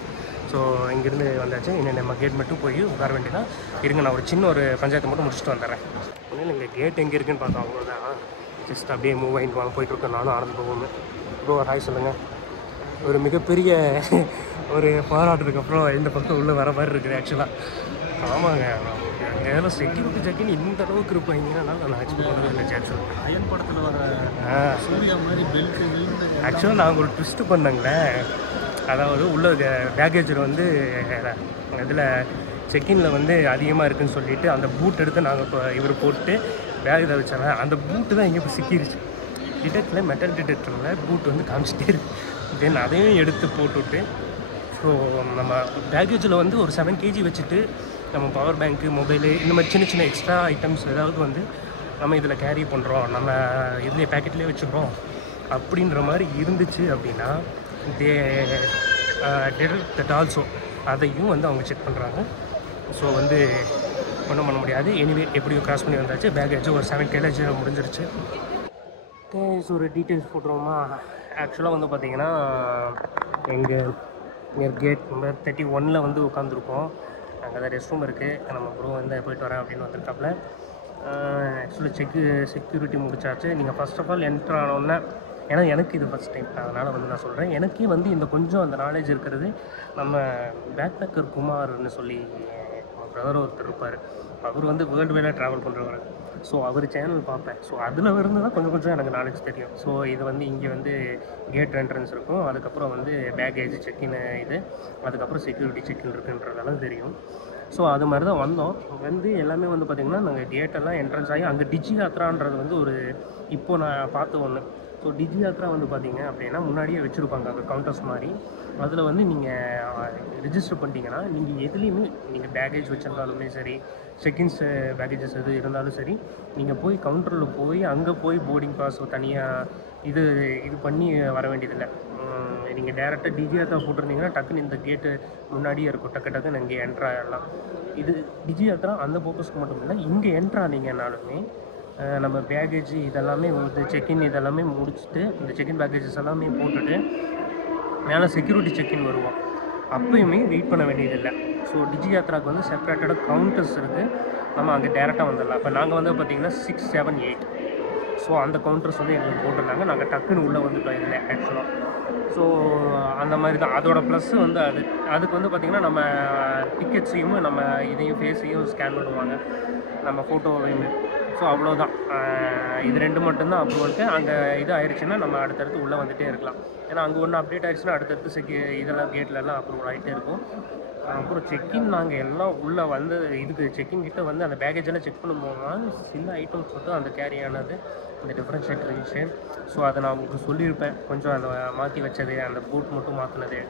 ஸோ இங்கேருந்து வந்தாச்சு. இன்னும் நம்ம கேட் மட்டும் போய் உட்கார வேண்டியதான். இருங்க, நான் ஒரு சின்ன ஒரு பஞ்சாயத்தை மட்டும் முடிச்சுட்டு வந்துடுறேன். ஒன்றும் இல்லை, கேட் எங்கே இருக்குன்னு பார்த்தோம், அவ்வளோதான். ஜஸ்ட் அப்படியே மூவ் ஆகிட்டு வாங்க, போயிட்டுருக்கோம். நானும் ஆரம்பி போகணும். ப்ரோ ஹாய் சொல்லுங்கள். ஒரு மிகப்பெரிய ஒரு பாராட்டுறதுக்கு அப்புறம் இந்த பக்கம் உள்ளே வர மாதிரி இருக்குது ஆக்சுவலாக. ஆமாங்க, அங்கே செக்யூரிட்டி செக்கின்னு இந்த அளவுக்கு இருப்பாங்கன்னா நான் எக்ஸ்பெக்ட் பண்ணவே இல்லை. ஆக்சுவலாக அயன் படத்தில் வர சூர்யா மாதிரி பெல்ட் ஆக்சுவலாக நாங்கள் ஒரு ட்விஸ்ட்டு பண்ணாங்களே. அதாவது உள்ள பேக்கேஜில் வந்து இதில் செக்கினில் வந்து அதிகமாக இருக்குதுன்னு சொல்லிவிட்டு அந்த பூட் எடுத்து நாங்கள் இப்போ இவர் போட்டு பேக் இதை வச்சாங்க. அந்த பூட்டு தான் இங்கே இப்போ சிக்கிடுச்சு. டிடெக்டில் மெட்டல் டிடெக்டரில் பூட் வந்து காமிச்சிட்டே இருக்கு. தென் அதையும் எடுத்து போட்டுவிட்டு ஸோ நம்ம பேக்கேஜில் வந்து ஒரு 7 kg வச்சுட்டு நம்ம பவர் பேங்க்கு, மொபைலு, இந்த மாதிரி சின்ன சின்ன எக்ஸ்ட்ரா ஐட்டம்ஸ் ஏதாவது வந்து நம்ம இதில் கேரி பண்ணுறோம், நம்ம இதுலேயே பேக்கெட்லேயே வச்சுக்கிறோம் அப்படின்ற மாதிரி இருந்துச்சு அப்படின்னா டிடெக்ட் தட் ஆல்சோ அதையும் வந்து அவங்க செக் பண்ணுறாங்க. ஸோ வந்து ஒன்றும் பண்ண முடியாது. எனிவே எப்படியும் கிராஸ் பண்ணி வந்தாச்சு. பேக்கேஜ் ஒரு 7 kg முடிஞ்சிருச்சு. ஸோ ஒரு டீட்டெயில்ஸ் போட்டுருவோமா? ஆக்சுவலாக வந்து பார்த்திங்கன்னா எங்கள் கேட் நம்பர் 31 வந்து உட்காந்துருக்கோம். அங்கே தான் ரெஸ்ட் ரூம் இருக்குது. நம்ம ப்ரோ வந்து போயிட்டு வரேன் அப்படின்னு வந்திருக்காப்புல. ஆக்சுவலி செக்யூரிட்டி முடிச்சாச்சு. நீங்கள் ஃபர்ஸ்ட் ஆஃப் ஆல் என்ட்ரு ஆனோன்னே, ஏன்னா எனக்கு இது ஃபஸ்ட் டைம், அதனால் வந்து நான் சொல்கிறேன். எனக்கே வந்து இந்த கொஞ்சம் அந்த நாலேஜ் இருக்கிறது நம்ம பேக் பேக்கர் குமார்னு சொல்லி பிரதர் ஒருத்தர் இருப்பார். அவர் வந்து வேர்ல்டு வைடாக ட்ராவல் பண்ணுறவர். ஸோ அவர் சேனல் பார்ப்பேன். ஸோ அதில் இருந்து தான் கொஞ்சம் எனக்கு நாலேஜ் தெரியும். ஸோ இது வந்து இங்கே வந்து கேட் என்ட்ரன்ஸ் இருக்கும், அதுக்கப்புறம் வந்து பேக்கேஜ் செக்கின் இது, அதுக்கப்புறம் செக்யூரிட்டி செக்கின் இருக்குன்றதெல்லாம் தெரியும். ஸோ அது மாதிரி தான் வந்தோம். வந்து எல்லாமே வந்து பார்த்திங்கன்னா நாங்கள் கேட்டெல்லாம் என்ட்ரன்ஸ் ஆகி அங்கே டிஜி யாத்ரான்றது வந்து ஒரு இப்போது நான் பார்த்த ஒன்று. ஸோ டிஜி யாத்ரா வந்து பார்த்திங்க அப்படின்னா முன்னாடியே வச்சுருப்பாங்க அங்கே கவுண்டர்ஸ் மாதிரி. அதில் வந்து நீங்கள் ரிஜிஸ்டர் பண்ணிட்டீங்கன்னா நீங்கள் எதுலேயுமே நீங்கள் பேக்கேஜ் வச்சுருந்தாலுமே சரி, செக்கின்ஸ் பேக்கேஜஸ் எது இருந்தாலும் சரி, நீங்கள் போய் கவுண்டரில் போய் அங்கே போய் போர்டிங் பாஸ் தனியாக இது பண்ணி வர வேண்டியதில்லை. நீங்கள் டேரெக்டாக டிஜி யாத்ரா போட்டிருந்தீங்கன்னா டக்குன்னு இந்த கேட்டு முன்னாடியே இருக்கும், டக்குன்னு இங்கே என்ட்ரு ஆகிடலாம். இது டிஜி யாத்ரா அந்த பர்பஸ்க்கு மட்டும் இல்லை, இங்கே என்ட்ரு ஆனீங்கன்னாலுமே நம்ம பேக்கேஜ் இதெல்லாமே வந்து செக்இன் இதெல்லாமே முடிச்சுட்டு இந்த செக்இன் பேக்கேஜஸ் எல்லாமே போட்டுட்டு மேலே செக்யூரிட்டி செக்இன் வருவோம். அப்போயுமே வெயிட் பண்ண வேண்டியதில்லை. ஸோ டிஜி யாத்ராவுக்கு வந்து செப்பரேட்டடாக கவுண்டர்ஸ் இருக்குது. நம்ம அங்கே டேரெக்டாக வந்துடலாம். இப்போ நாங்கள் வந்து பார்த்திங்கன்னா 6, 7, 8 ஸோ அந்த கவுண்டர்ஸ் வந்து எங்களுக்கு போட்டிருந்தாங்க. நாங்கள் டக்குன்னு உள்ளே வந்துட்டோம் இதில் ஆக்சுவலாக. ஸோ அந்த மாதிரி தான் அதோட ப்ளஸ்ஸு வந்து அதுக்கு வந்து பார்த்திங்கன்னா நம்ம டிக்கெட்ஸையும் நம்ம இதையும் ஃபேஸையும் ஸ்கேன் பண்ணுவாங்க, நம்ம ஃபோட்டோவையுமே. ஸோ அவ்வளோதான். இது 2 மட்டும்தான் அப்ரூவலுக்கு. அங்கே இது ஆயிடுச்சுன்னா நம்ம அடுத்தடுத்து உள்ளே வந்துகிட்டே இருக்கலாம். ஏன்னா அங்கே ஒன்று அப்டேட் ஆகிடுச்சுன்னா அடுத்தடுத்து இதெல்லாம் கேட்லலாம் அப்ரூவல் ஆகிட்டே இருக்கும். அப்புறம் செக்இன் நாங்கள் எல்லாம் உள்ளே வந்து இதுக்கு செக்இன் கிட்ட வந்து அந்த பேக்கேஜெல்லாம் செக் பண்ணும்போது சில ஐட்டம்ஸ் மட்டும் அந்த கேரி ஆனது அந்த டிஃப்ரென்ஷியேட் இருந்துச்சு. ஸோ அதை நான் உங்களுக்கு சொல்லியிருப்பேன், கொஞ்சம் அந்த மாற்றி வச்சது, அந்த பூட் மட்டும் மாற்றினது.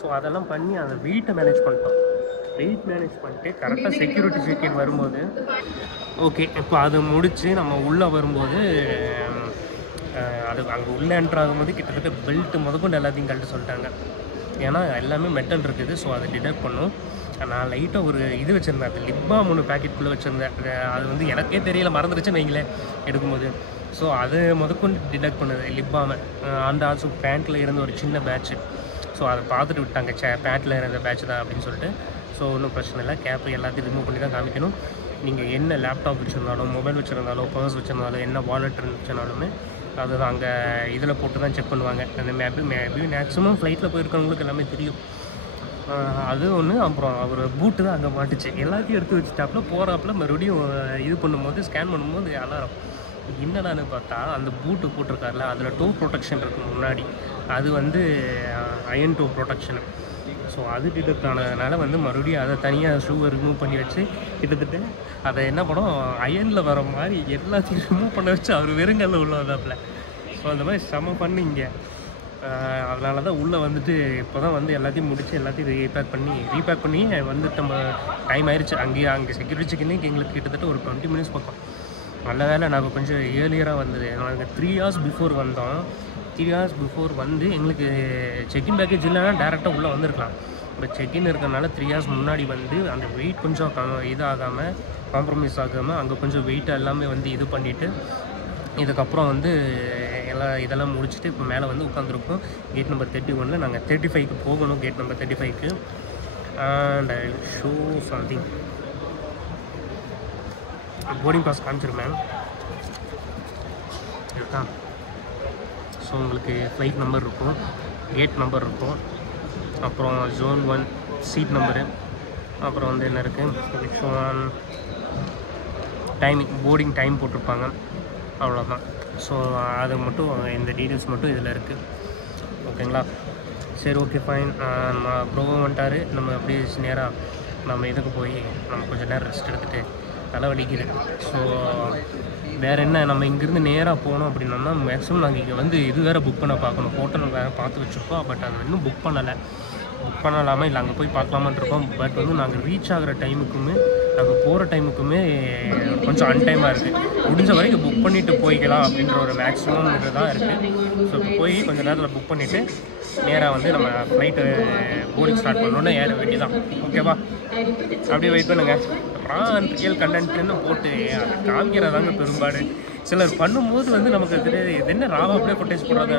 ஸோ அதெல்லாம் பண்ணி அந்த வெயிட்டை மேனேஜ் பண்ணிட்டோம். வெயிட் மேனேஜ் பண்ணிட்டு கரெக்டாக செக்யூரிட்டி செக்இன் வரும்போது ஓகே. இப்போ அது முடித்து நம்ம உள்ளே வரும்போது அது அங்கே உள்ளே என்ட்ரு ஆகும்போது கிட்டத்தட்ட பெல்ட்டு முதற்கொண்டு எல்லாத்தையும் கழட்ட சொல்லிட்டாங்க. ஏன்னா எல்லாமே மெட்டல் இருக்குது. ஸோ அதை டிடெக்ட் பண்ணும். நான் லைட்டாக ஒரு இது வச்சுருந்தேன், அது லிப்பாம் 3 பேக்கெட்டுக்குள்ளே வச்சுருந்தேன். அது வந்து எனக்கே தெரியல, மறந்துடுச்சுன்னு வைங்களே எடுக்கும்போது. ஸோ அது முதற்கொண்டு டிடெக்ட் பண்ணுது லிப்பாமை. அந்த ஆல்சோ பேண்ட்டில் இருந்த ஒரு சின்ன பேட்ச்சு. ஸோ அதை பார்த்துட்டு விட்டாங்க, பேண்ட்டில் இருந்த பேட்ச் தான் அப்படின்னு சொல்லிட்டு. ஸோ ஒன்றும் பிரச்சனை இல்லை. கேப்பு எல்லாத்தையும் ரிமூவ் பண்ணி தான் காமிக்கணும். நீங்கள் என்ன லேப்டாப் வச்சுருந்தாலும், மொபைல் வச்சுருந்தாலும், பர்ஸ் வச்சுருந்தாலும், என்ன வாலெட் இருந்துச்சுனாலுமே அதுதான் அங்கே இதில் போட்டு தான் செக் பண்ணுவாங்க. அந்த மேக்ஸிமம் ஃப்ளைட்டில் போயிருக்கவங்களுக்கு எல்லாமே தெரியும். அது ஒன்று. அப்புறம் அவர் பூட்டு தான் அங்கே மாட்டுச்சு. எல்லாத்தையும் எடுத்து வச்சுட்டாப்புல போகிறாப்புல மறுபடியும் இது பண்ணும்போது ஸ்கேன் பண்ணும்போது அலாரம் என்னடான்னு பார்த்தா அந்த பூட்டு போட்டிருக்காருல அதில் டோ ப்ரொடெக்ஷன் இருக்குது முன்னாடி, அது வந்து அயன் டோ ப்ரொடெக்ஷனு. ஸோ அது டிடெக்ட் ஆனதுனால வந்து மறுபடியும் அதை தனியாக ஷூவை ரிமூவ் பண்ணி வச்சு கிட்டத்தட்ட அதை என்ன பண்ணோம், அயனில் வர மாதிரி எல்லாத்தையும் ரிமூவ் பண்ண வச்சு அவர் வெறுங்கல்ல உள்ள வந்தாப்புல. ஸோ அந்த மாதிரி செம பண்ணிங்க. அதனால தான் உள்ளே வந்துட்டு இப்போ தான் வந்து எல்லாத்தையும் முடித்து எல்லாத்தையும் ரீபேக் பண்ணி வந்துட்டு நம்ம டைம் ஆயிடுச்சு. அங்கே செக்யூரிட்டி செக்கிங்க்கு எங்களுக்கு கிட்டத்தட்ட ஒரு 20 minutes பக்கம். நல்ல வேலை நாங்கள் கொஞ்சம் ஏர்லியராக வந்தது. நாங்கள் 3 hours பிஃபோர் வந்தோம். 3 hours பிஃபோர் வந்து எங்களுக்கு செக்இன் பேக்கேஜ் இல்லைன்னா டேரெக்டாக உள்ளே வந்திருக்கலாம். இப்போ செக்இன் இருக்கிறனால 3 hours முன்னாடி வந்து அந்த வெயிட் கொஞ்சம் இதாகாமல் காம்ப்ரமைஸ் ஆகாமல் அங்கே கொஞ்சம் வெயிட்டை எல்லாமே வந்து இது பண்ணிவிட்டு இதுக்கப்புறம் வந்து இதெல்லாம் முடிச்சுட்டு இப்போ மேலே வந்து உட்காந்துருக்கோம். Gate number 31. நாங்கள் 35க்கு போகணும், கேட் நம்பர் 35க்கு. And I show something. Boarding pass காமிச்சிருமேன் இருக்கா. ஸோ உங்களுக்கு ஃப்ளைட் நம்பர் இருக்கும், கேட் நம்பர் இருக்கும், அப்புறம் Zone 1 சீட் நம்பரு, அப்புறம் வந்து என்ன இருக்குது டைமிங், போர்டிங் டைம் போட்டிருப்பாங்க, அவ்வளோதான். ஸோ அது மட்டும் இந்த டீட்டெயில்ஸ் மட்டும் இதில் இருக்குது. ஓகேங்களா, சரி ஓகே ஃபைன். நம்ம ப்ரோவும் வந்துட்டார். நம்ம அப்படியே நேராக நம்ம இதுக்கு போய் நம்ம கொஞ்சம் நேரம் ரெஸ்ட் எடுத்துகிட்டு தலைவலிக்குது. ஸோ வேறு என்ன, நம்ம இங்கேருந்து நேராக போனோம் அப்படின்னோம்னா மேக்ஸிமம் நாங்கள் இங்கே வந்து இது வேறு புக் பண்ண பார்க்கணும். ஹோட்டல் வேறு பார்த்து வச்சுருக்கோம், பட் அது இன்னும் புக் பண்ணலாமா இல்லை அங்கே போய் பார்க்கலாமான் இருக்கோம். பட் வந்து நாங்கள் ரீச் ஆகிற டைமுக்குமே நாங்கள் போகிற டைமுக்குமே கொஞ்சம் அன்டைமாக இருக்குது. முடிஞ்ச வரைக்கும் புக் பண்ணிவிட்டு போய்க்கலாம் அப்படின்ற ஒரு மேக்ஸிமம் இது தான் இருக்குது. ஸோ இப்போ போய் கொஞ்சம் நேரத்தில் புக் பண்ணிவிட்டு நேராக வந்து நம்ம ஃப்ளைட்டு போர்டிங் ஸ்டார்ட் பண்ணோன்னே ஏற வேண்டியதான். ஓகேவா, அப்படியே வெயிட் பண்ணுங்கள். ரியல் கண்டென்ட்னு போட்டு அதை காமிக்கிறதாங்க பெரும்பாடு. சிலர் பண்ணும்போது வந்து நமக்கு தெரியாது இது என்ன ராவா அப்படியே ஃபுட்டேஜ் போடுறாங்க.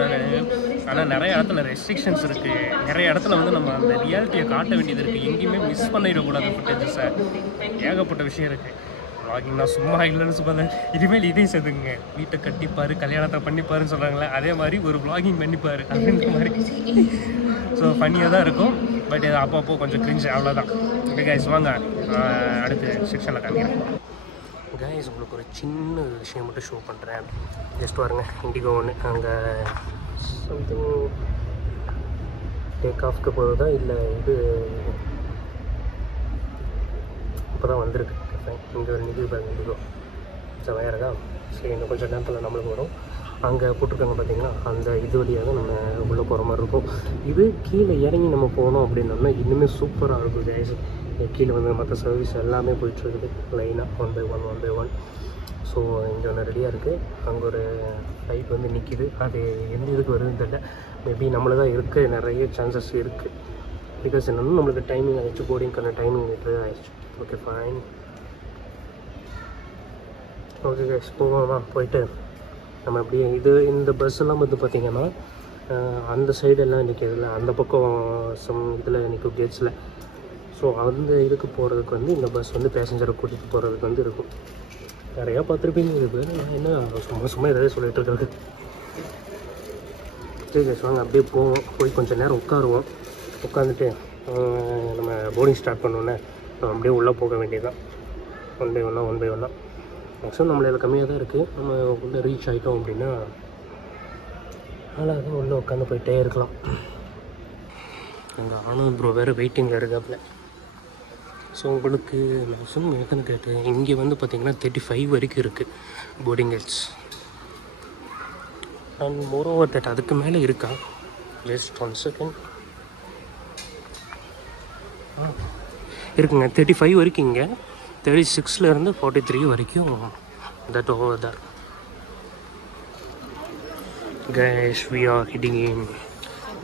ஆனால் நிறைய இடத்துல ரெஸ்ட்ரிக்ஷன்ஸ் இருக்குது. நிறைய இடத்துல வந்து நம்ம அந்த ரியாலிட்டியை காட்ட வேண்டியது இருக்குது. எங்கேயுமே மிஸ் பண்ணிடக்கூடாது ஃபுட்டேஜஸை. ஏகப்பட்ட விஷயம் இருக்குது. வ்ளாகிங்னா சும்மா இல்லைன்னு சொல்லுவாங்க. இனிமேல் இதே சேர்த்துங்க. வீட்டை கட்டிப்பார், கல்யாணத்தை பண்ணிப்பாருன்னு சொல்கிறாங்களே, அதே மாதிரி ஒரு வ்ளாகிங் பண்ணிப்பார் அப்படின்ற மாதிரி. ஸோ ஃபன்னியாக தான் இருக்கும். பட் இது அப்பப்போ கொஞ்சம் கிரிஞ்சு, அவ்வளோதான். ஓகே கைஸ், வாங்க அடுத்த செக்ஷனில் காமிக்கிறேன். கைஸ், உங்களுக்கு ஒரு சின்ன விஷயம் மட்டும் ஷோ பண்ணுறேன். ஜஸ்ட் பாருங்க, இண்டிகோ ஒன்று அங்கே சம்திங் டேக் ஆஃப்க்கு போகுதா இல்லை இது இப்போ தான் வந்திருக்கு. இங்கே ஒரு நிதி பாருங்க, இண்டிகோ செமையாக. சரி, இன்னும் கொஞ்சம் நேரத்தில் நம்மளுக்கு வரும். அங்கே போட்டிருக்காங்க பார்த்தீங்கன்னா, அந்த இது வழியாக நம்ம உள்ளே போகிற மாதிரி இருக்கும். இது கீழே இறங்கி நம்ம போனோம் அப்படின்னோம்னா இன்னுமே சூப்பராக இருக்கும் கைஸ். கீழே வந்து மற்ற சர்வீஸ் எல்லாமே போயிட்டுருக்குது லைனாக ஒன் பை ஒன். ஸோ இங்கே ஒன்று ரெடியாக இருக்குது. அங்கே ஒரு ஃப்ளைட் வந்து நிற்கிது. அது எந்த இதுக்கு வருதுன்னு தெரியல. மேபி நம்மள தான் இருக்க நிறைய சான்சஸ் இருக்குது. பிகாஸ் என்னென்னா நம்மளுக்கு டைமிங் ஆகிடுச்சு, போர்டிங்க்கான டைமிங் ஆகிடுச்சு. Okay fine. ஓகே கைஸ், போகலாம். போயிட்டு நம்ம அப்படியே இந்த பஸ்ஸெல்லாம் வந்து பார்த்திங்கன்னா அந்த சைடெல்லாம் நிற்கிறதுல அந்த பக்கம் இதில் நிற்கும் கேட்ஸில். ஸோ அந்த இதுக்கு போகிறதுக்கு வந்து இந்த பஸ் வந்து பேசஞ்சரை கூட்டிகிட்டு போகிறதுக்கு வந்து இருக்கும். நிறையா பார்த்துருப்பீங்க. இது பேர் என்ன சும்மா எதாவது சொல்லிகிட்டு இருக்கிறது. சரி கைஸ், வாங்க அப்படியே போவோம். போய் கொஞ்சம் நேரம் உட்காருவோம். உட்காந்துட்டு நம்ம போர்டிங் ஸ்டார்ட் பண்ணோன்னே நம்ம அப்படியே உள்ளே போக வேண்டியதுதான். ஒன் பை ஒன்னாக மேக்ஸிமம் நம்மளால் கம்மியாக தான் இருக்குது. நம்ம உள்ளே ரீச் ஆகிட்டோம் அப்படின்னா அழகாக உள்ளே உட்காந்து போயிட்டே இருக்கலாம். எங்கள் ஆனந்த் ப்ரோ வேறு வெயிட்டிங்கில் இருக்காப்புல. ஸோ உங்களுக்கு மேக்ஸிமம் எத்தனை கேட்டு இங்கே வந்து பார்த்திங்கன்னா 35 வரைக்கும் இருக்குது boarding gates. And moreover that அதுக்கு மேலே இருக்கா. Just 1 second. இருக்குங்க 35 வரைக்கும். இங்கே 36லேருந்து 43 வரைக்கும் that over there. Guys, we are heading in.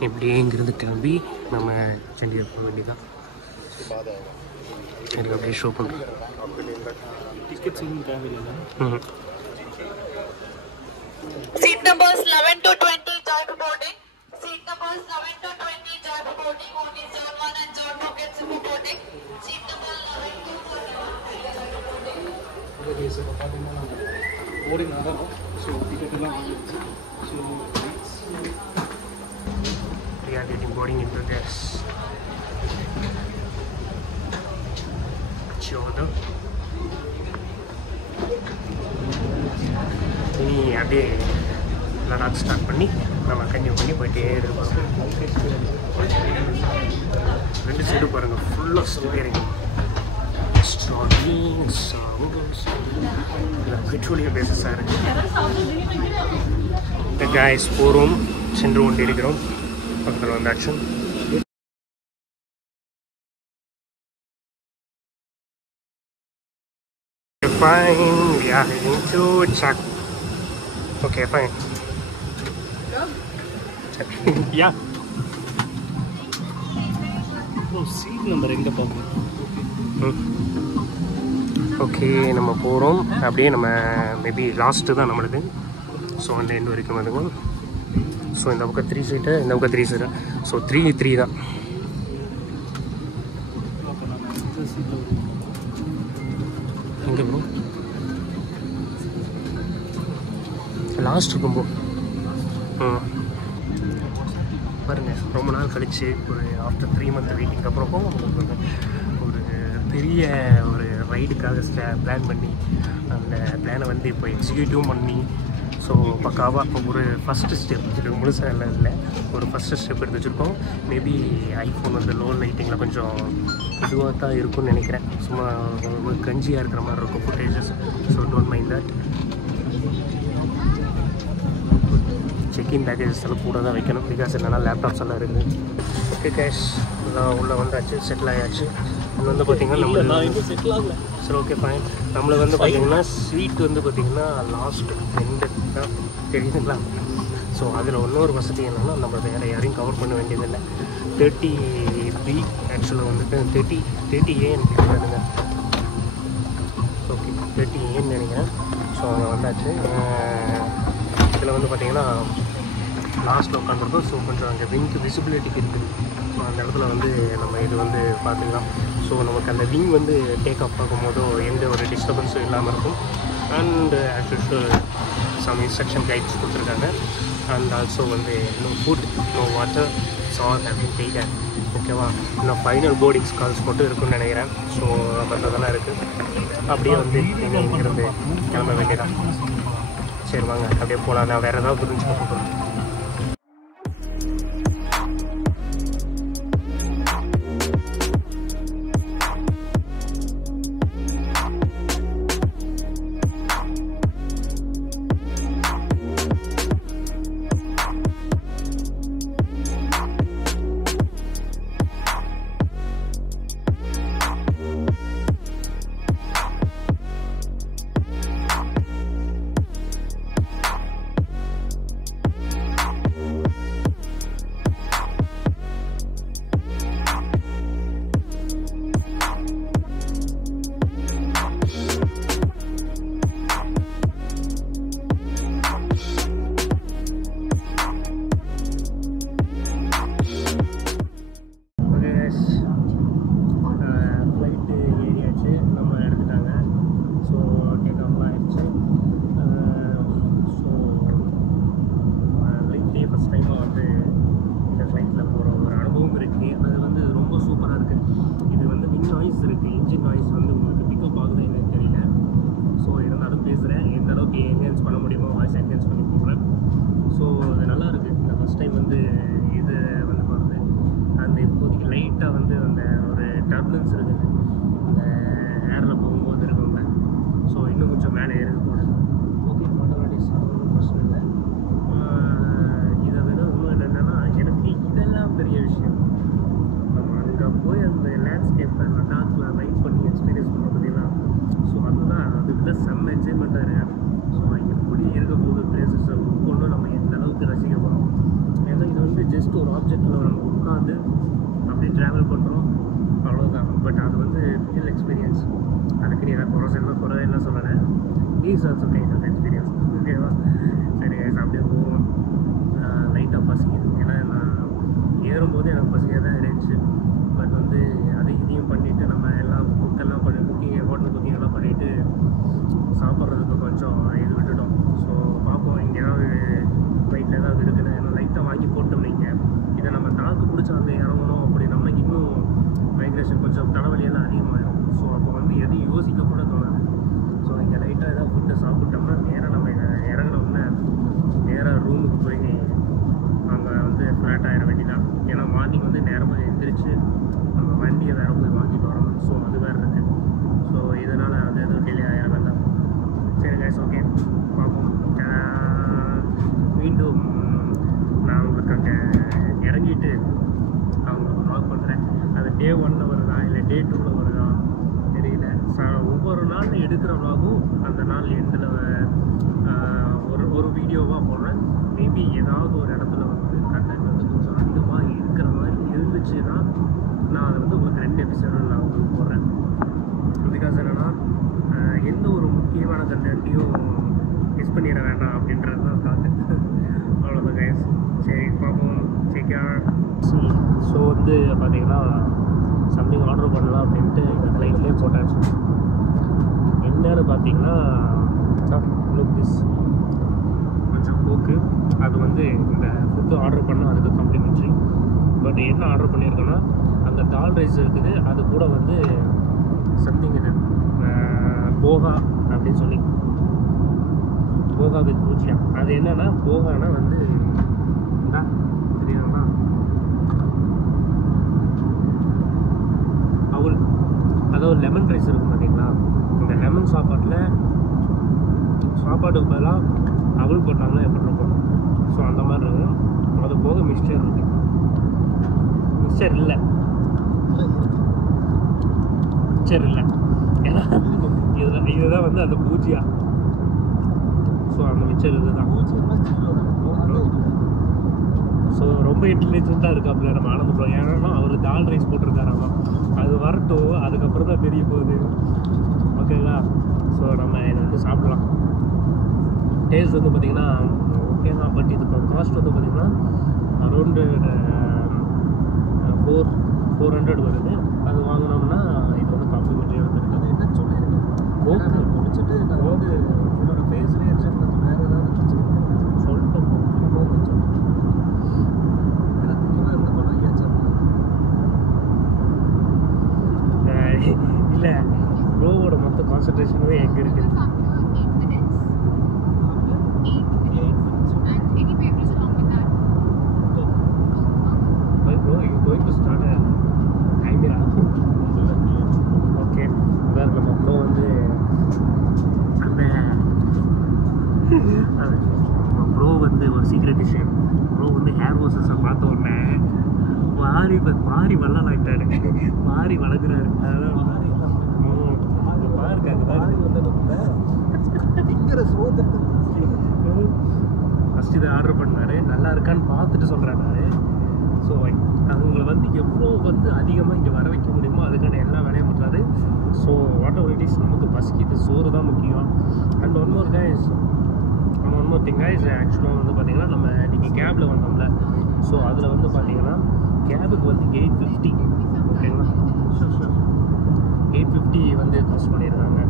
இப்படியே இங்கிருந்து கிளம்பி நம்ம சண்டிகர் போக வேண்டியதான். எனக்கு அப்படியே ஷோ பண்ணுறேன். டிக்கெட்ஸ் இன்னும் தேவையில்லை. Seat numbers 11 to 20 joy boarding. Seat numbers 11 to 20 joy boarding. Only Zone 1 and Zone 2 gets boarding. Seat numbers 11 to 20 boarding. Boarding ஆகணும். ஸோ டிக்கெட் எல்லாம் வாங்கிடுச்சு. So we are getting boarding into this. இனி அப்படியே Ladakh start பண்ணி நம்ம continue பண்ணி போயிட்டே இருக்கோம். 2 side பாருங்கள் ஃபுல்லாக ஸ்டேரிங் பெட்ரோலியம் பேசஸாக இருக்குது. காய்ஸ் போகிறோம், சென்று கொண்டு இருக்கிறோம். பக்கத்தில் வந்தாச்சு. Fine, we are heading to Chak. Okay, fine. Yeah. Seat number எங்கே பார்ப்போம்? ஓகே, நம்ம போகிறோம். அப்படியே நம்ம மேபி லாஸ்ட்டு தான் நம்மளுக்கு. ஸோ அந்த எண்டு வரைக்கும் வந்துங்க. ஸோ இந்த பக்கம் 3 சீட்டு, இந்த பக்கம் 3 சீட்டு. ஸோ 3 தான். எங்கே ப்ரோ லாஸ்ட் இருக்கும்போ பாருங்கள், ரொம்ப நாள் கழித்து ஒரு ஆஃப்டர் 3 மந்த் வெயிட்டிங் அப்புறம் ஒரு பெரிய ஒரு ரைடுக்காக பிளான் பண்ணி அந்த பிளானை வந்து இப்போ எக்ஸிக்யூட்டிவும் பண்ணி ஸோ பக்காவாக ஒரு ஃபஸ்ட்டு ஸ்டெப் இது முழுசாக எல்லாம் இல்லை, ஒரு ஃபஸ்ட்டு ஸ்டெப் எடுத்து வச்சுருக்கோம். மேபி ஐஃபோன் வந்து லோ லைட்டிங்கில் கொஞ்சம் இதுவாக தான் இருக்கும்னு நினைக்கிறேன். சும்மா கஞ்சியாக இருக்கிற மாதிரி இருக்கும் footages. So don't mind that. Check in packages எல்லாம் கூட தான் வைக்கணும், பிகாஸ் என்னென்னா லேப்டாப்ஸ் எல்லாம் இருக்குது. ஓகே கேஷ் எல்லாம் உள்ளே வந்தாச்சு, செட்டில் ஆயாச்சு. அது வந்து பார்த்திங்கன்னா நம்மளுக்கு செட்டில் ஆகல. சரி ஓகே ஃபைன். நம்மளுக்கு வந்து பார்த்திங்கன்னா ஸ்வீட் வந்து பார்த்திங்கன்னா லாஸ்ட்டு எண்டு தான் தெரியுதுங்களா. ஸோ அதில் இன்னொரு வசதி என்னென்னா நம்ம வேறு யாரையும் கவர் பண்ண வேண்டியதில்லை. 30B ஆக்சுவலாக வந்துட்டு 30Aன்னு கேட்குறாங்க. ஓகே 30Aன்னு நினைக்கிறேன். ஸோ அங்கே வந்தாச்சு. இதில் வந்து பார்த்திங்கன்னா லாஸ்ட்டில் உட்காந்துருக்கோம். ஸோ கொஞ்சம் அங்கே விங்க்கு விசிபிலிட்டிக்கு இருக்குது. ஸோ அந்த இடத்துல வந்து நம்ம இது வந்து பார்த்துக்கலாம். ஸோ நமக்கு அந்த விங் வந்து டேக் ஆஃப் ஆகும்போதோ எந்த ஒரு டிஸ்டர்பன்ஸும் இல்லாமல் இருக்கும். And actual some instruction guides கொடுத்துருக்காங்க. அண்ட் ஆல்சோ வந்து நோ ஃபுட், நோ வாட்டர், சால் அப்படின்னு பெய்டர். ஓகேவா, இன்னும் ஃபைனல் போர்டிங்ஸ் கால்ஸ் மட்டும் இருக்குன்னு நினைக்கிறேன். ஸோ மற்றதெல்லாம் இருக்குது. அப்படியே வந்து இங்கேருந்து கிளம்ப வேண்டியதான். சரி வாங்க அப்படியே போகலாம். நான் வேறு ஏதாவது புரிஞ்சு போகிறேன். This is also kind of experience. ஓகேவா, சரி அப்படியே போவோம். லைட்டாக பசிக்குது. ஏன்னா நான் ஏறும்போது எனக்கு பசியாக தான் இருந்துச்சு. பட் வந்து அதை இதையும் பண்ணிவிட்டு நம்ம எல்லாம் குக்கெல்லாம் பண்ணி ஹோட்டல் குக்கிங் எல்லாம் பண்ணிவிட்டு சாப்பிட்றதுக்கு கொஞ்சம் இது விட்டுட்டோம். ஸோ பார்ப்போம் இங்கே ஏதாவது ஃப்ளைட்டில் ஏதாவது இருக்குன்னு. ஏன்னா லைட்டாக வாங்கி போட்டோம். நீங்கள் இதை நம்ம தாக்கு பிடிச்சி வந்து இறங்கணும் அப்படின்னா இன்னும் மைக்ரேஷன் கொஞ்சம் தலைவலியெல்லாம் அதிகமாகிடும். ஸோ அப்போ வந்து எதையும் யோசிக்க கூட தோணாது. ஸோ இங்கே லைட்டாக ஏதாவது ஃபுட்டு சாப்பிட்டோம்னா நேராக நம்ம இறங்கின கைஸ். ஓகே, பார்ப்போம். மீண்டும் நான் உங்களுக்கு அங்கே இறங்கிட்டு அவங்களுக்கு வ்ளாக் பண்ணுறேன். அது டே 1 வருதா இல்லை டே 2 வருதா தெரியல. ஒவ்வொரு நாள் எடுக்கிற வ்ளாகும் அந்த நாள் எண்டில் ஒரு வீடியோவாக போடுறேன். மேபி ஏதாவது ஒரு இடத்துல வந்து கண்டென்ட் வந்து கொஞ்சம் அதிகமாக இருக்கிற மாதிரி இருந்துச்சுன்னா நான் அதை வந்து உங்களுக்கு 2 எபிசோடு நான் உங்களுக்கு போடுறேன். பிகாஸ் என்னென்னா எந்த ஒரு முக்கியமான கண்டென்ட்டையும் மிஸ் பண்ணிட வேண்டாம் அப்படின்றது தான் தாட்டு. அவ்வளோதான் கைஸ். சரி, பார்ப்போம். ஸோ வந்து பார்த்தீங்கன்னா சம்திங் ஆர்டர் பண்ணலாம் அப்படின்ட்டு எங்கள் ஃப்ளைட்லேயே போட்டாச்சு. என்னன்னு பார்த்தீங்கன்னா லுக் திஸ், கொஞ்சம் கோக்கு. அது வந்து இந்த ஃபுட்டு ஆர்டர் பண்ணால் அதுக்கு காம்ப்ளிமெண்ட்ரி. பட் என்ன ஆர்டர் பண்ணியிருக்கேன்னா அந்த தால் ரைஸ் இருக்குது, அது கூட வந்து சம்திங் இது போகா அப்படின்னு சொல்லி, போகா வித் பூஜியா. அது என்னன்னா போகானா வந்து தெரியுதுங்களா, அவள் அதாவது லெமன் ரைஸ் இருக்கும் பார்த்தீங்களா, இந்த லெமன் சாப்பாட்டுக்கு பதிலாக அவள் போட்டாங்கன்னா எப்படி இருக்கும். ஸோ அந்த மாதிரி இருக்கும். அது போக மிக்சர் இருக்குது. மிக்சர் இல்லை ஏன்னா இதுதான் வந்து அந்த பூஜியா. ஸோ அந்த மிக்சர் இதுதான். ஸோ ரொம்ப இன்டெலிஜென்ட்டாக இருக்காப்புல நம்ம ஆனந்த் ப்ரோ. ஏன்னா அவர் தால் ரைஸ் போட்டிருக்காராமா. அது வரட்டும், அதுக்கப்புறம் தான் தெரிய போகுது. ஓகேங்களா? ஸோ நம்ம இதை வந்து சாப்பிடலாம். டேஸ்ட் வந்து பார்த்திங்கன்னா ஓகே தான். பட் இது காஸ்ட் வந்து பார்த்திங்கன்னா அரௌண்டு 400 வருது. அது வாங்கினோம்னா இது வந்து காம்ப்ளிமெண்ட்ரியாக வந்துருக்கு. அது என்ன சொல்லியிருக்கேன், கோக்கு முடிச்சுட்டு நான் வந்து என்னோட ஃபேஸ் ரியாக்ஷன் வந்து வேறு ஏதாவது சொல்லிட்டு இல்லை, ப்ரோவோட மொத்த கான்சன்ட்ரேஷனுமே எங்கே இருக்குது? going to start a timer. Okay, அதான் நம்ம ப்ரோ வந்து நம்ம ப்ரோ வந்து ஒரு சீக்ரெட் விஷயம். ப்ரோ வந்து ஹேர் வாஷஸை பார்த்த உடனே மாறி வளர்றாரு, மாறி வளர்க்குறாரு. அதான் ஃபஸ்ட் இதை ஆர்டர் பண்ணார். நல்லா இருக்கான்னு பார்த்துட்டு சொல்கிறேன் நான். ஸோ அவங்களை வந்து எவ்வளோ வந்து அதிகமாக இங்கே வர வைக்க முடியுமோ அதுக்கான எல்லா வேலையும் பண்ணுறாரு. So what ever it is, நமக்கு பசிக்குது, சோறு தான் முக்கியம். And one more thing guys, ஆக்சுவலாக வந்து பார்த்திங்கன்னா நம்ம நீங்கள் கேபில் வந்தோம்ல, ஸோ அதில் வந்து பார்த்திங்கன்னா கேபுக்கு வந்து 850. ஓகேங்களா? 850 வந்து காஸ்ட் பண்ணியிருக்காங்க.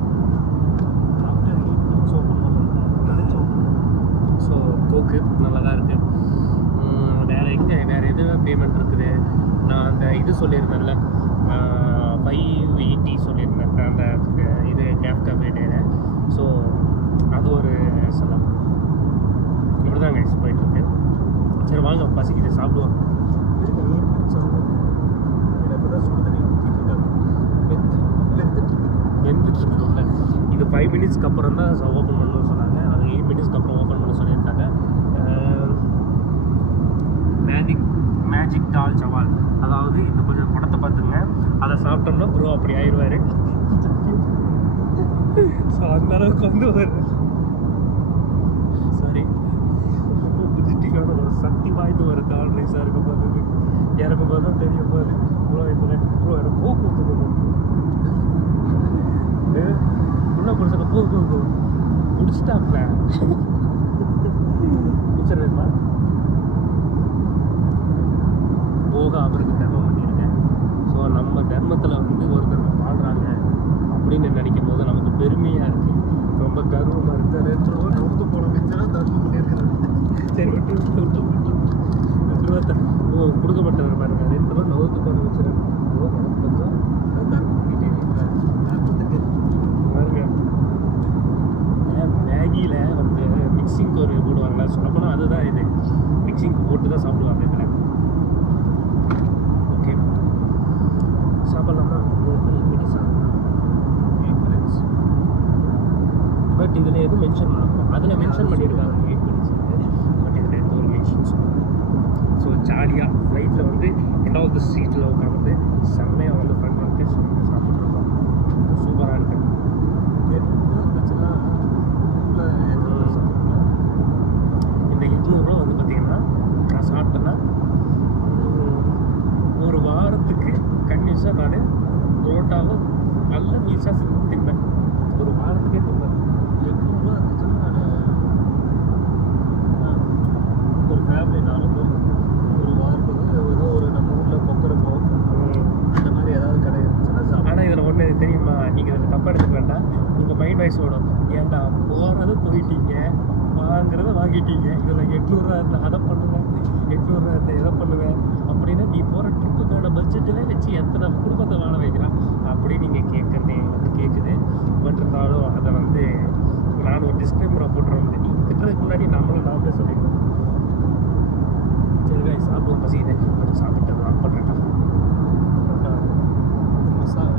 ஸோ கோக்கு நல்லா தான் இருக்குது. வேறு எதுவும் பேமெண்ட் இருக்குது. நான் அந்த இது சொல்லியிருந்தேன்ல 580 சொல்லியிருந்தேன் அந்த இது கேப் கஃபேட்டேல. ஸோ அது ஒரு சொல்லலாம். இப்படி தான் கைஸ் போயிட்டுருக்கு. சரி வாங்க, பசிக்குது, சாப்பிடுவோம். வெந்துட்டுருக்குல்ல, இது 5 மினிட்ஸ்க்கு அப்புறம் தான் ஓப்பன் பண்ணணும்னு சொன்னாங்க. அது 8 மினிட்ஸ்க்கு அப்புறம் ஓப்பன் பண்ண சொல்லியிருக்காங்க. மேஜிக் தால் சவால், அதாவது இந்த கொஞ்சம் படத்தை பார்த்துங்க, அதை சாப்பிட்டோம்னா ப்ரோ அப்படி ஆயிடுவார். ஸோ அந்த அளவுக்கு வந்து ஒரு ரொம்ப புஜிட்டிக்கான ஒரு சக்தி வாய்ந்த ஒரு தால் ரைஸாக இருக்க போகுது. எனக்கு போது தான் தெரிய போகுது. ப்ரோ எனக்கு போக்கு ஊற்றுக்கணும் இன்னும் பிடிச்சல போக்கு பிடிச்சிட்டாப்ல. மிச்சர் வேணுமா? போக அவருக்கு தர்மம் பண்ணியிருக்கேன். ஸோ நம்ம தர்மத்தில் வந்து ஒருத்தர் வாழ்கிறாங்க அப்படின்னு நினைக்கும் போது நமக்கு பெருமையாக இருக்குது, ரொம்ப கர்வமாக இருக்குது. 2 ரூபா நோட்டு போன மிச்சராக தர்மம் பண்ணியிருக்கிறேன். சரி விட்டு கொடுக்க மாட்டேன் பாருங்க. 2 ரூபா நோட்டு போன மிச்சராக கொஞ்சம் தர்மம் பண்ணிட்டே பாருங்க. மேகியில் வந்து மிக்சிங்க்கு ஒரு போடுவாங்களா, சொல்லப்போனால் அதுதான் இது. மிக்சிங்க்கு போட்டு தான் சாப்பிடுவாங்க இதில். ஓகே, சாப்பிட்லாமா? பட் இதில் எதுவும் மென்ஷன் பண்ணப்போம், அதில் மென்ஷன் பண்ணியிருக்காங்க 8 minutes, பட் இதில் எந்த ஒரு மென்ஷன்ஸ். ஸோ ஜாலியாக ஃப்ளைட்டில் வந்து ரெண்டாவது சீட்டில் உட்காந்து செம்மையாக வந்து ஃப்ரெண்ட் வந்து சாப்பிட்ருக்கோம். சூப்பராக இருக்குது. இந்த 800 ரூபா வந்து பார்த்திங்கன்னா நான் சாப்பிட்டேன்னா ஒரு வாரத்துக்கு கண்டிப்பாக நான் புரோட்டாவும் நல்ல மீல்ஸாக தின்பேன். ஒரு வாரத்துக்கே தின்பேன். 800 ரூபா இருந்துச்சுன்னா ஒரு ஃபேமிலி 4 பேர் ஒரு வாரத்துக்கு ஏதோ ஒரு நம்ம ஊரில் கொக்கரப்போ அந்த மாதிரி ஏதாவது கடை இருந்துச்சுன்னா சாப்பிடும். ஆனால் இதில் ஒன்று தெரியுமா, நீங்கள் இதில் தப்பாக எடுத்துக்க வேண்டாம். உங்கள் மைண்ட் வாய்ஸ் ஓடும், ஏன்டா போகிறத போயிட்டீங்க, வாங்குறத வாங்கிட்டீங்க, இதில் 800 ரூபா இருந்தால் அதை பண்ணுவேன், 800 ரூபா இருந்தால் எதை பண்ணுவேன் அப்படின்னு நீ போகிற ட்ரிப்புக்கான பட்ஜெட்டில் வச்சு எத்தனை குடும்பத்தை வாழ வைக்கிறான் அப்படின்னு நீங்கள் கேட்குறதே வந்து கேட்குது. பட் இருந்தாலும் அதை வந்து நான் ஒரு டிஸ்க்ளைமரை போட்டுருவோம். நீங்கள் திட்டுறதுக்கு முன்னாடி நாமளே சொல்லிடுவோம். சரி காய் சாப்பிடுவோம், பசிக்குது, கொஞ்சம் சாப்பிட்டு லாக் பண்ணுறேன்டா.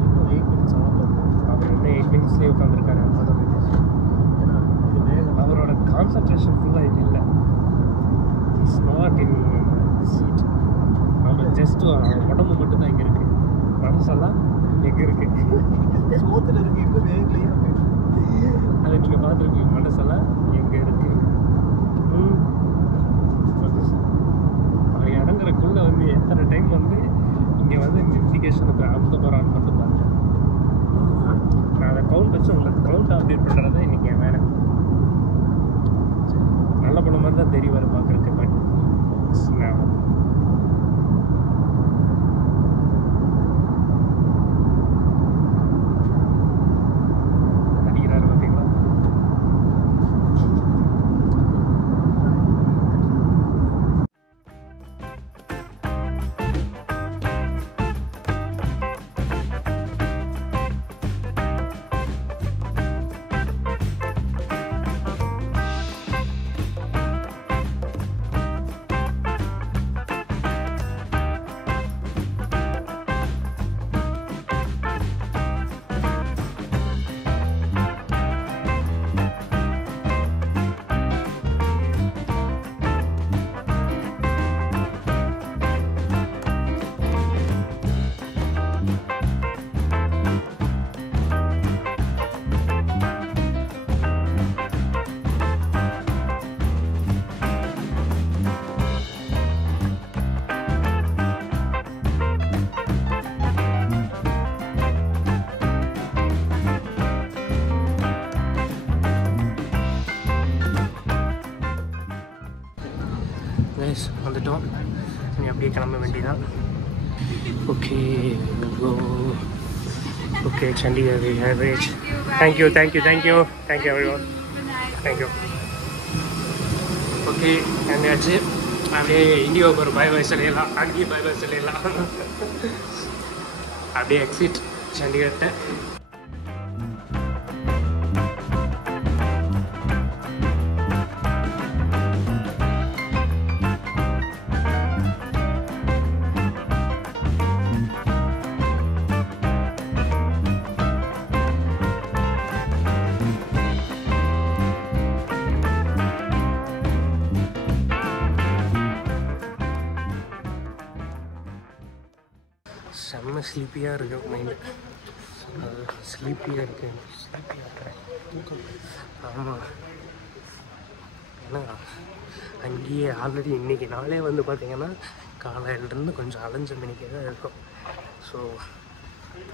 இன்னும் 8 minutes ஆகும். அவர் இன்னும் 8 minutesலேயே உட்காந்துருக்காரு. ஏன்னா இது வேகம், அவரோட கான்சன்ட்ரேஷன் ஃபுல்லாக இது இல்லை. Is not in seat. அவர் ஜஸ்ட்டு உடம்பு மட்டும்தான் இங்கே இருக்குது, மனசெல்லாம் எங்கே இருக்குது, சோத்தில் இருக்குது. இன்னும் வேகலையே அதை நீங்கள் பார்த்துருக்கீங்க. மனசெல்லாம் எங்கே இருக்குது. அவர் இடங்குறக்குள்ளே வந்து எத்தனை டைம் வந்து இங்கே வந்து இண்டிகேஷனுக்கு அமுத்த போகிறான்னு மட்டும் பார்த்தேன். நான் அதை கவுண்ட் வச்சு உங்களுக்கு கவுண்ட் அப்டேட் பண்ணுறது இன்றைக்கி என் வேலை. நல்ல பண்ண மாதிரி தான் தெரிவார் பார்க்குறதுக்கு. பட் அடிக்கிறாரு பார்த்தீங்களா. வந்துட்டோம், நீ அப்படியே கிளம்ப வேண்டியதான். Okay okay Chandigarh average. Thank you everyone, thank you. Okay என்னாச்சு, அப்படியே இண்டியோவுக்கு ஒரு பை சொல்லிடலாம், அங்கேயும் பை சொல்லிடலாம். அப்படியே எக்ஸிட் சண்டிகர்கிட்ட. செம்ம ஸ்லீப்பியாக இருக்குது மைண்டு, ஸ்லீப்பியாக தூக்கம். ஆமாம், ஏன்னா அங்கேயே ஆல்ரெடி இன்றைக்கி நாளே வந்து பார்த்திங்கன்னா காலையிலேருந்து கொஞ்சம் அலைஞ்ச மணிக்கே தான் இருக்கும். ஸோ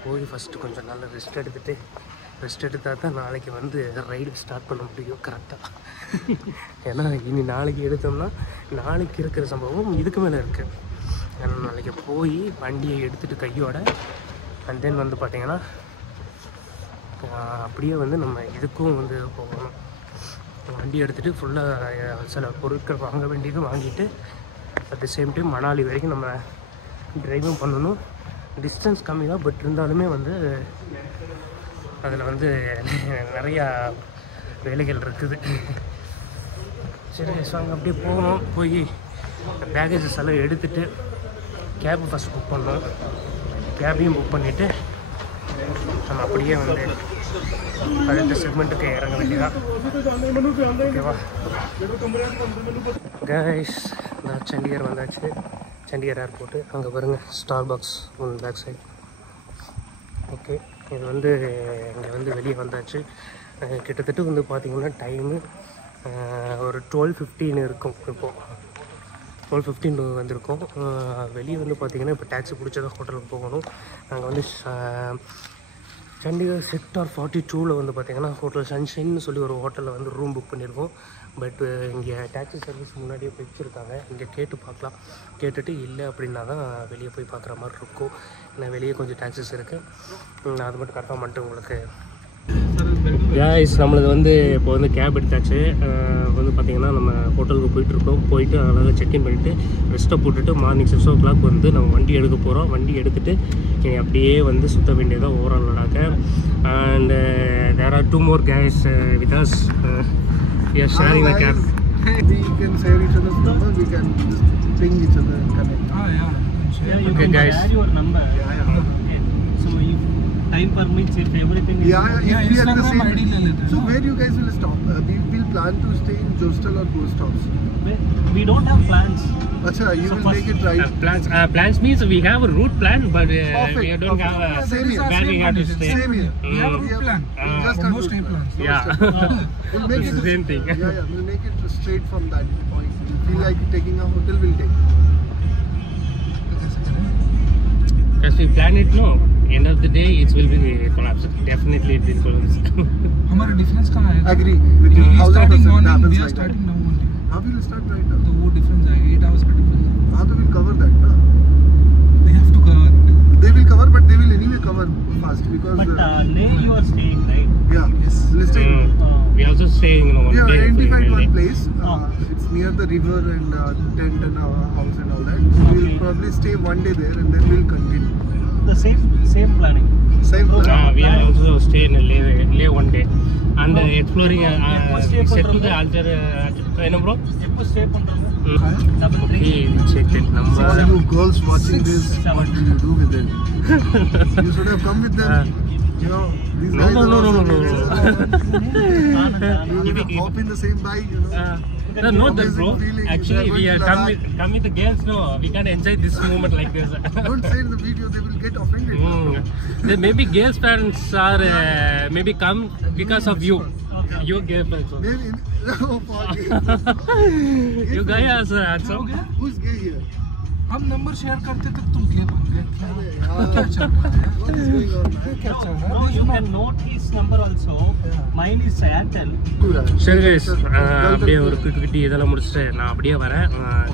போய் ஃபஸ்ட்டு கொஞ்சம் நல்லா ரெஸ்ட் எடுத்தால் தான் நாளைக்கு வந்து ரைடு ஸ்டார்ட் பண்ண முடியும் கரெக்டாக. ஏன்னா இனி நாளைக்கு எடுத்தோம்னா நாளைக்கு இருக்கிற சம்பவம் இதுக்கு மேலே இருக்குது. ஏன்னா நாளைக்கு போய் வண்டியை எடுத்துகிட்டு கையோட அண்ட் தென் வந்து பார்த்திங்கன்னா அப்படியே வந்து நம்ம இதுக்கும் வந்து போகணும். வண்டி எடுத்துகிட்டு ஃபுல்லாக சில பொருட்கள் வாங்க வேண்டியது வாங்கிட்டு at the same time Manali வரைக்கும் நம்ம ட்ரைவும் பண்ணணும். டிஸ்டன்ஸ் கம்மி தான், பட் இருந்தாலுமே வந்து அதில் வந்து நிறையா வேலைகள் இருக்குது. சரி அங்கே அப்படியே போகணும். போய் பேகேஜஸ் எல்லாம் எடுத்துகிட்டு கேபு ஃபஸ்ட் புக் பண்ணோம். கேபையும் புக் பண்ணிவிட்டு நம்ம அப்படியே வந்து அடுத்த செக்மெண்ட்டுக்கு இறங்க வேண்டியதான். ஓகேவா கைஸ், நான் சண்டிகர் வந்தாச்சு. சண்டிகர் ஏர்போர்ட்டு. அங்கே பாருங்கள் Starbucks on back side. Okay, இது வந்து இங்கே வந்து வெளியே வந்தாச்சு. கிட்டத்தட்ட வந்து பார்த்திங்கன்னா டைமு ஒரு 12:15 இருக்கும். இப்போது 12:15 வந்திருக்கோம். வெளியே வந்து பார்த்திங்கன்னா இப்போ டாக்ஸி பிடிச்சதான் ஹோட்டலுக்கு போகணும். நாங்கள் வந்து சண்டிகர் செக்டார் 42 வந்து பார்த்திங்கன்னா ஹோட்டல் சன்ஷைன்னு சொல்லி ஒரு ஹோட்டலில் வந்து ரூம் புக் பண்ணியிருக்கோம். பட் இங்கே டாக்ஸி சர்வீஸ் முன்னாடியே வச்சுருக்காங்க. இங்கே கேட்டு பார்க்கலாம். கேட்டுட்டு இல்லை அப்படின்னா தான் வெளியே போய் பார்க்குற மாதிரி இருக்கும். ஏன்னா வெளியே கொஞ்சம் டாக்ஸிஸ் இருக்குது. நான் அது மட்டும் கன்ஃபார்ம் பண்ணிட்டு உங்களுக்கு. நம்மளது வந்து இப்போ வந்து கேப் எடுத்தாச்சு. வந்து பார்த்திங்கன்னா நம்ம ஹோட்டலுக்கு போயிட்டுருக்கோம். போயிட்டு அழகாக செக்இன் பண்ணிவிட்டு ரெஸ்ட்டை போட்டுட்டு மார்னிங் 6 o'clock வந்து நம்ம வண்டி எடுக்க போகிறோம். வண்டி எடுத்துகிட்டு அப்படியே வந்து சுற்ற வேண்டியதாக ஓவரால் லடாக்க. And there are 2 more guys with us. We are sharing the cab. We can share each other's number. We can ping each other and connect. Yeah, you Okay, can guys. add your number. Yeah. Okay. So if time permits, if everything is If we are the Instagram ID same. ले लेते हैं. So where you guys will stop? We will plan to stay in Jostal or Go Stops. we don't have plans. Acha, you will make it right. Plans means we have a route plan, but Perfect, we don't have a Same here. where we have to stay. Same here. We have a route plan. We just have No stay route plans. Yeah. We'll make It's it the same thing. Yeah, we'll make it straight from that point. You feel like taking a hotel, we'll take. As we plan it, no. End of the day, it will be collapsed. Definitely, it will collapse. हमारा difference कहाँ है? Agree with you. We 1000% starting morning, happens we are like that. starting now only. How will you start right now? तो वो difference आएगा, 8 hours का difference आएगा. How they will cover that? No? They have to cover. They will cover, but they will anyway cover fast because. But there you are staying, right? Yeah. Yes. We'll stay. We also staying in one We have day. identified one day. place. It's near the river and tent and our house and all that. So we'll Okay. probably stay one day there and then we'll continue. The same planning. Same plan. We are also stay in a lay one day and exploring. stay Set to பண்றோம். the altar. என்ன bro? எப்போ stay பண்றோங்க? Okay, we checked it. So all you girls watching this, what will you do with it? You should have come with them. You know, these No, guys no, are no, no, also no, no. guys. You would have hop in the same bike, you know. No, not that, bro. Amazing feeling. Actually, They are we are going to come with the girls. No, we can't enjoy this moment like this. Don't say in the video, they will get offended. Then maybe girls' parents are maybe come because of you. Your girlfriends. Maybe. Oh, fuck. You guys are handsome. Who's gay here? हम number share करते तक तुम क्या बन गए? What क्या चल रहा है? is going on, man? क्या चल रहा No, है? you can note his number also. Mine is Airtel. சரி கைஸ், அப்படியே ஒரு குட்டி இதெல்லாம் முடிச்சுட்டு நான் அப்படியே வரேன்.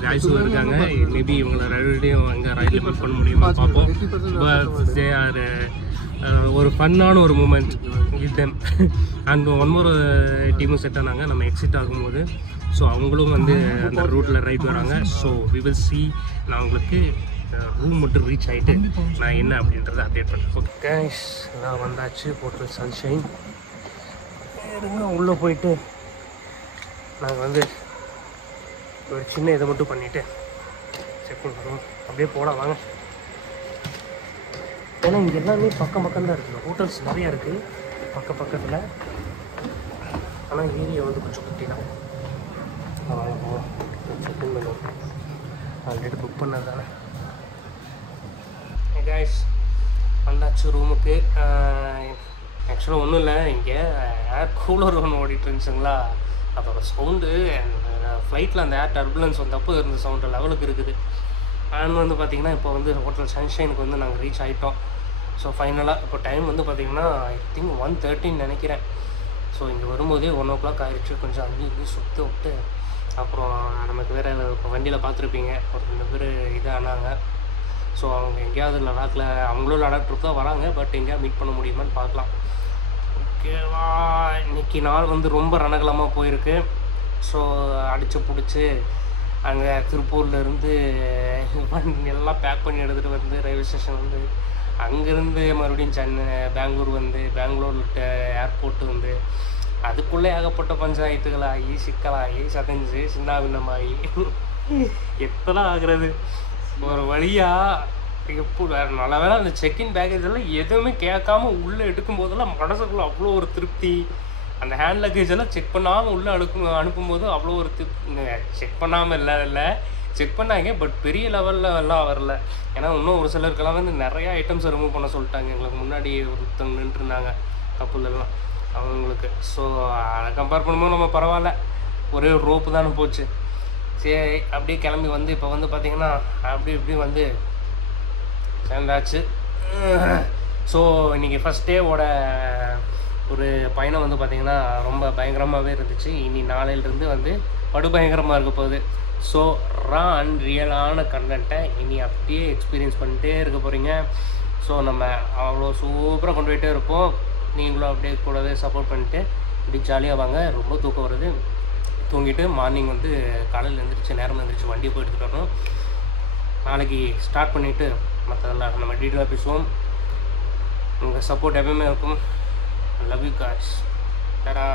காய்ஸும் இருக்காங்க. மேபி இவங்களை ரெடியும் அங்கே ரைடில் மீட் பண்ண முடியுமா பார்ப்போம். பட் தே ஆர் ஒரு ஃபன்னான ஒரு moment with them. And one more டீமும் செட் ஆனாங்க நம்ம எக்ஸிட் ஆகும்போது. ஸோ அவங்களும் வந்து அந்த ரூட்டில் ரைட் வராங்க. So we will see. நான் உங்களுக்கு ரூம் மட்டும் ரீச் ஆகிட்டு நான் என்ன அப்படின்றத அப்டேட் பண்ணுறேன். ஓகே கைஸ், நான் வந்தாச்சு ஹோட்டல் சன்ஷைன். உள்ளே போயிட்டு நாங்கள் வந்து ஒரு சின்ன இதை மட்டும் பண்ணிவிட்டு செக் பண்ணுறோம். அப்படியே போகலாம் வாங்க. ஏன்னா இங்கே எல்லாமே பக்கம் தான் இருக்குது. ஹோட்டல்ஸ் நிறையா இருக்குது பக்கத்தில். ஆனால் ஏரியா வந்து கொஞ்சம் குட்டி தான். செக்இன் பண்ணுவோம். ஆல்ரெடி புக் பண்ணது தானே. கைஸ், வந்தாச்சு ரூமுக்கு. ஆக்சுவலாக ஒன்றும் இல்லை, இங்கே ஏர் கூலர் ஒன்று ஓடிட்டு இருந்துச்சுங்களா, அதோட சவுண்டு ஃப்ளைட்டில் அந்த ஏர் டர்புலன்ஸ் வந்தப்போ இருந்த சவுண்டு லெவலுக்கு இருக்குது. அண்ட் வந்து பார்த்திங்கன்னா இப்போ வந்து ஹோட்டல் சன்ஷைனுக்கு வந்து நாங்கள் ரீச் ஆகிட்டோம். ஸோ ஃபைனலாக இப்போ டைம் வந்து பார்த்திங்கன்னா ஐ திங்க் 1:30 நினைக்கிறேன். ஸோ இங்கே வரும்போதே 1 o'clock ஆகிடுச்சு. கொஞ்சம் அங்கேயும் சுற்ற விட்டு அப்புறம் நமக்கு வேறு இப்போ வண்டியில் பார்த்துருப்பீங்க ஒரு 2 பேர் இதானாங்க. ஸோ அவங்க எங்கேயாவது லடாக்கில் அவங்களும் லடாக் ட்ரிப் தான் வராங்க. பட் எங்கேயாவது மீட் பண்ண முடியுமான்னு பார்க்கலாம். ஓகேவா, இன்றைக்கி நாள் வந்து ரொம்ப ரணகலமாக போயிருக்கு. ஸோ அடித்து பிடிச்சி அங்கே திருப்பூர்லேருந்து எல்லாம் பேக் பண்ணி எடுத்துகிட்டு வந்து ரயில்வே ஸ்டேஷன் வந்து அங்கேருந்து மறுபடியும் பெங்களூர் வந்து பெங்களூர் ஏர்போர்ட்டு வந்து அதுக்குள்ளே ஏகப்பட்ட பஞ்சாயத்துகளாகி சிக்கலாகி சதைஞ்சு சின்ன பின்னமாகி எத்தனை ஆகுறது. ஒரு வழியாக எப்போ வேறு நல்ல வேலை அந்த செக்இன் பேக்கேஜ் எல்லாம் எதுவுமே கேட்காம உள்ளே எடுக்கும் போதெல்லாம் மனசுக்குள்ள அவ்வளோ ஒரு திருப்தி. அந்த ஹேண்ட் லக்கேஜ் எல்லாம் செக் பண்ணாமல் உள்ளே அனுப்பும்போது அவ்வளோ ஒரு செக் பண்ணாமல் இல்லை செக் பண்ணாங்க. பட் பெரிய லெவலில் எல்லாம் வரல. ஏன்னா இன்னும் ஒரு சிலருக்கெல்லாம் வந்து நிறையா ஐட்டம்ஸை ரிமூவ் பண்ண சொல்லிட்டாங்க. எங்களுக்கு முன்னாடி ஒருத்தவங்க நின்றுருந்தாங்க கப்புலெல்லாம் அவங்களுக்கு. ஸோ அதை கம்பேர் பண்ணும்போது நம்ம பரவாயில்ல, ஒரே ஒரு ரோப்பு தானே போச்சு. சரி அப்படியே கிளம்பி வந்து இப்போ வந்து பார்த்திங்கன்னா அப்படி இப்படி வந்து சேர்ந்தாச்சு. ஸோ இன்றைக்கி ஃபஸ்ட் டேவோட ஒரு பயணம் வந்து பார்த்திங்கன்னா ரொம்ப பயங்கரமாகவே இருந்துச்சு. இனி நாளையிலேருந்து வந்து படுபயங்கரமாக இருக்க போகுது. ஸோ அண்ட் ரியலான கண்டென்ட்டை இனி அப்படியே எக்ஸ்பீரியன்ஸ் பண்ணிட்டே இருக்க போகிறீங்க. ஸோ நம்ம அவ்வளோ சூப்பராக கொண்டு போயிட்டே இருப்போம். நீங்களும் அப்படியே கூடவே சப்போர்ட் பண்ணிட்டு இப்படி ஜாலியாக வாங்க. ரொம்ப தூக்கம் வருது, தூங்கிட்டு மார்னிங் வந்து காலையில் எழுந்திரிச்சு நேரம் எழுந்திரிச்சு வண்டியை போய் எடுத்துகிட்டு வரணும். நாளைக்கு ஸ்டார்ட் பண்ணிவிட்டு மற்றதெல்லாம் நம்ம டீட்டெயிலாக பேசுவோம். உங்கள் சப்போர்ட் எப்பவுமே இருக்கும். Love you guys. டடா.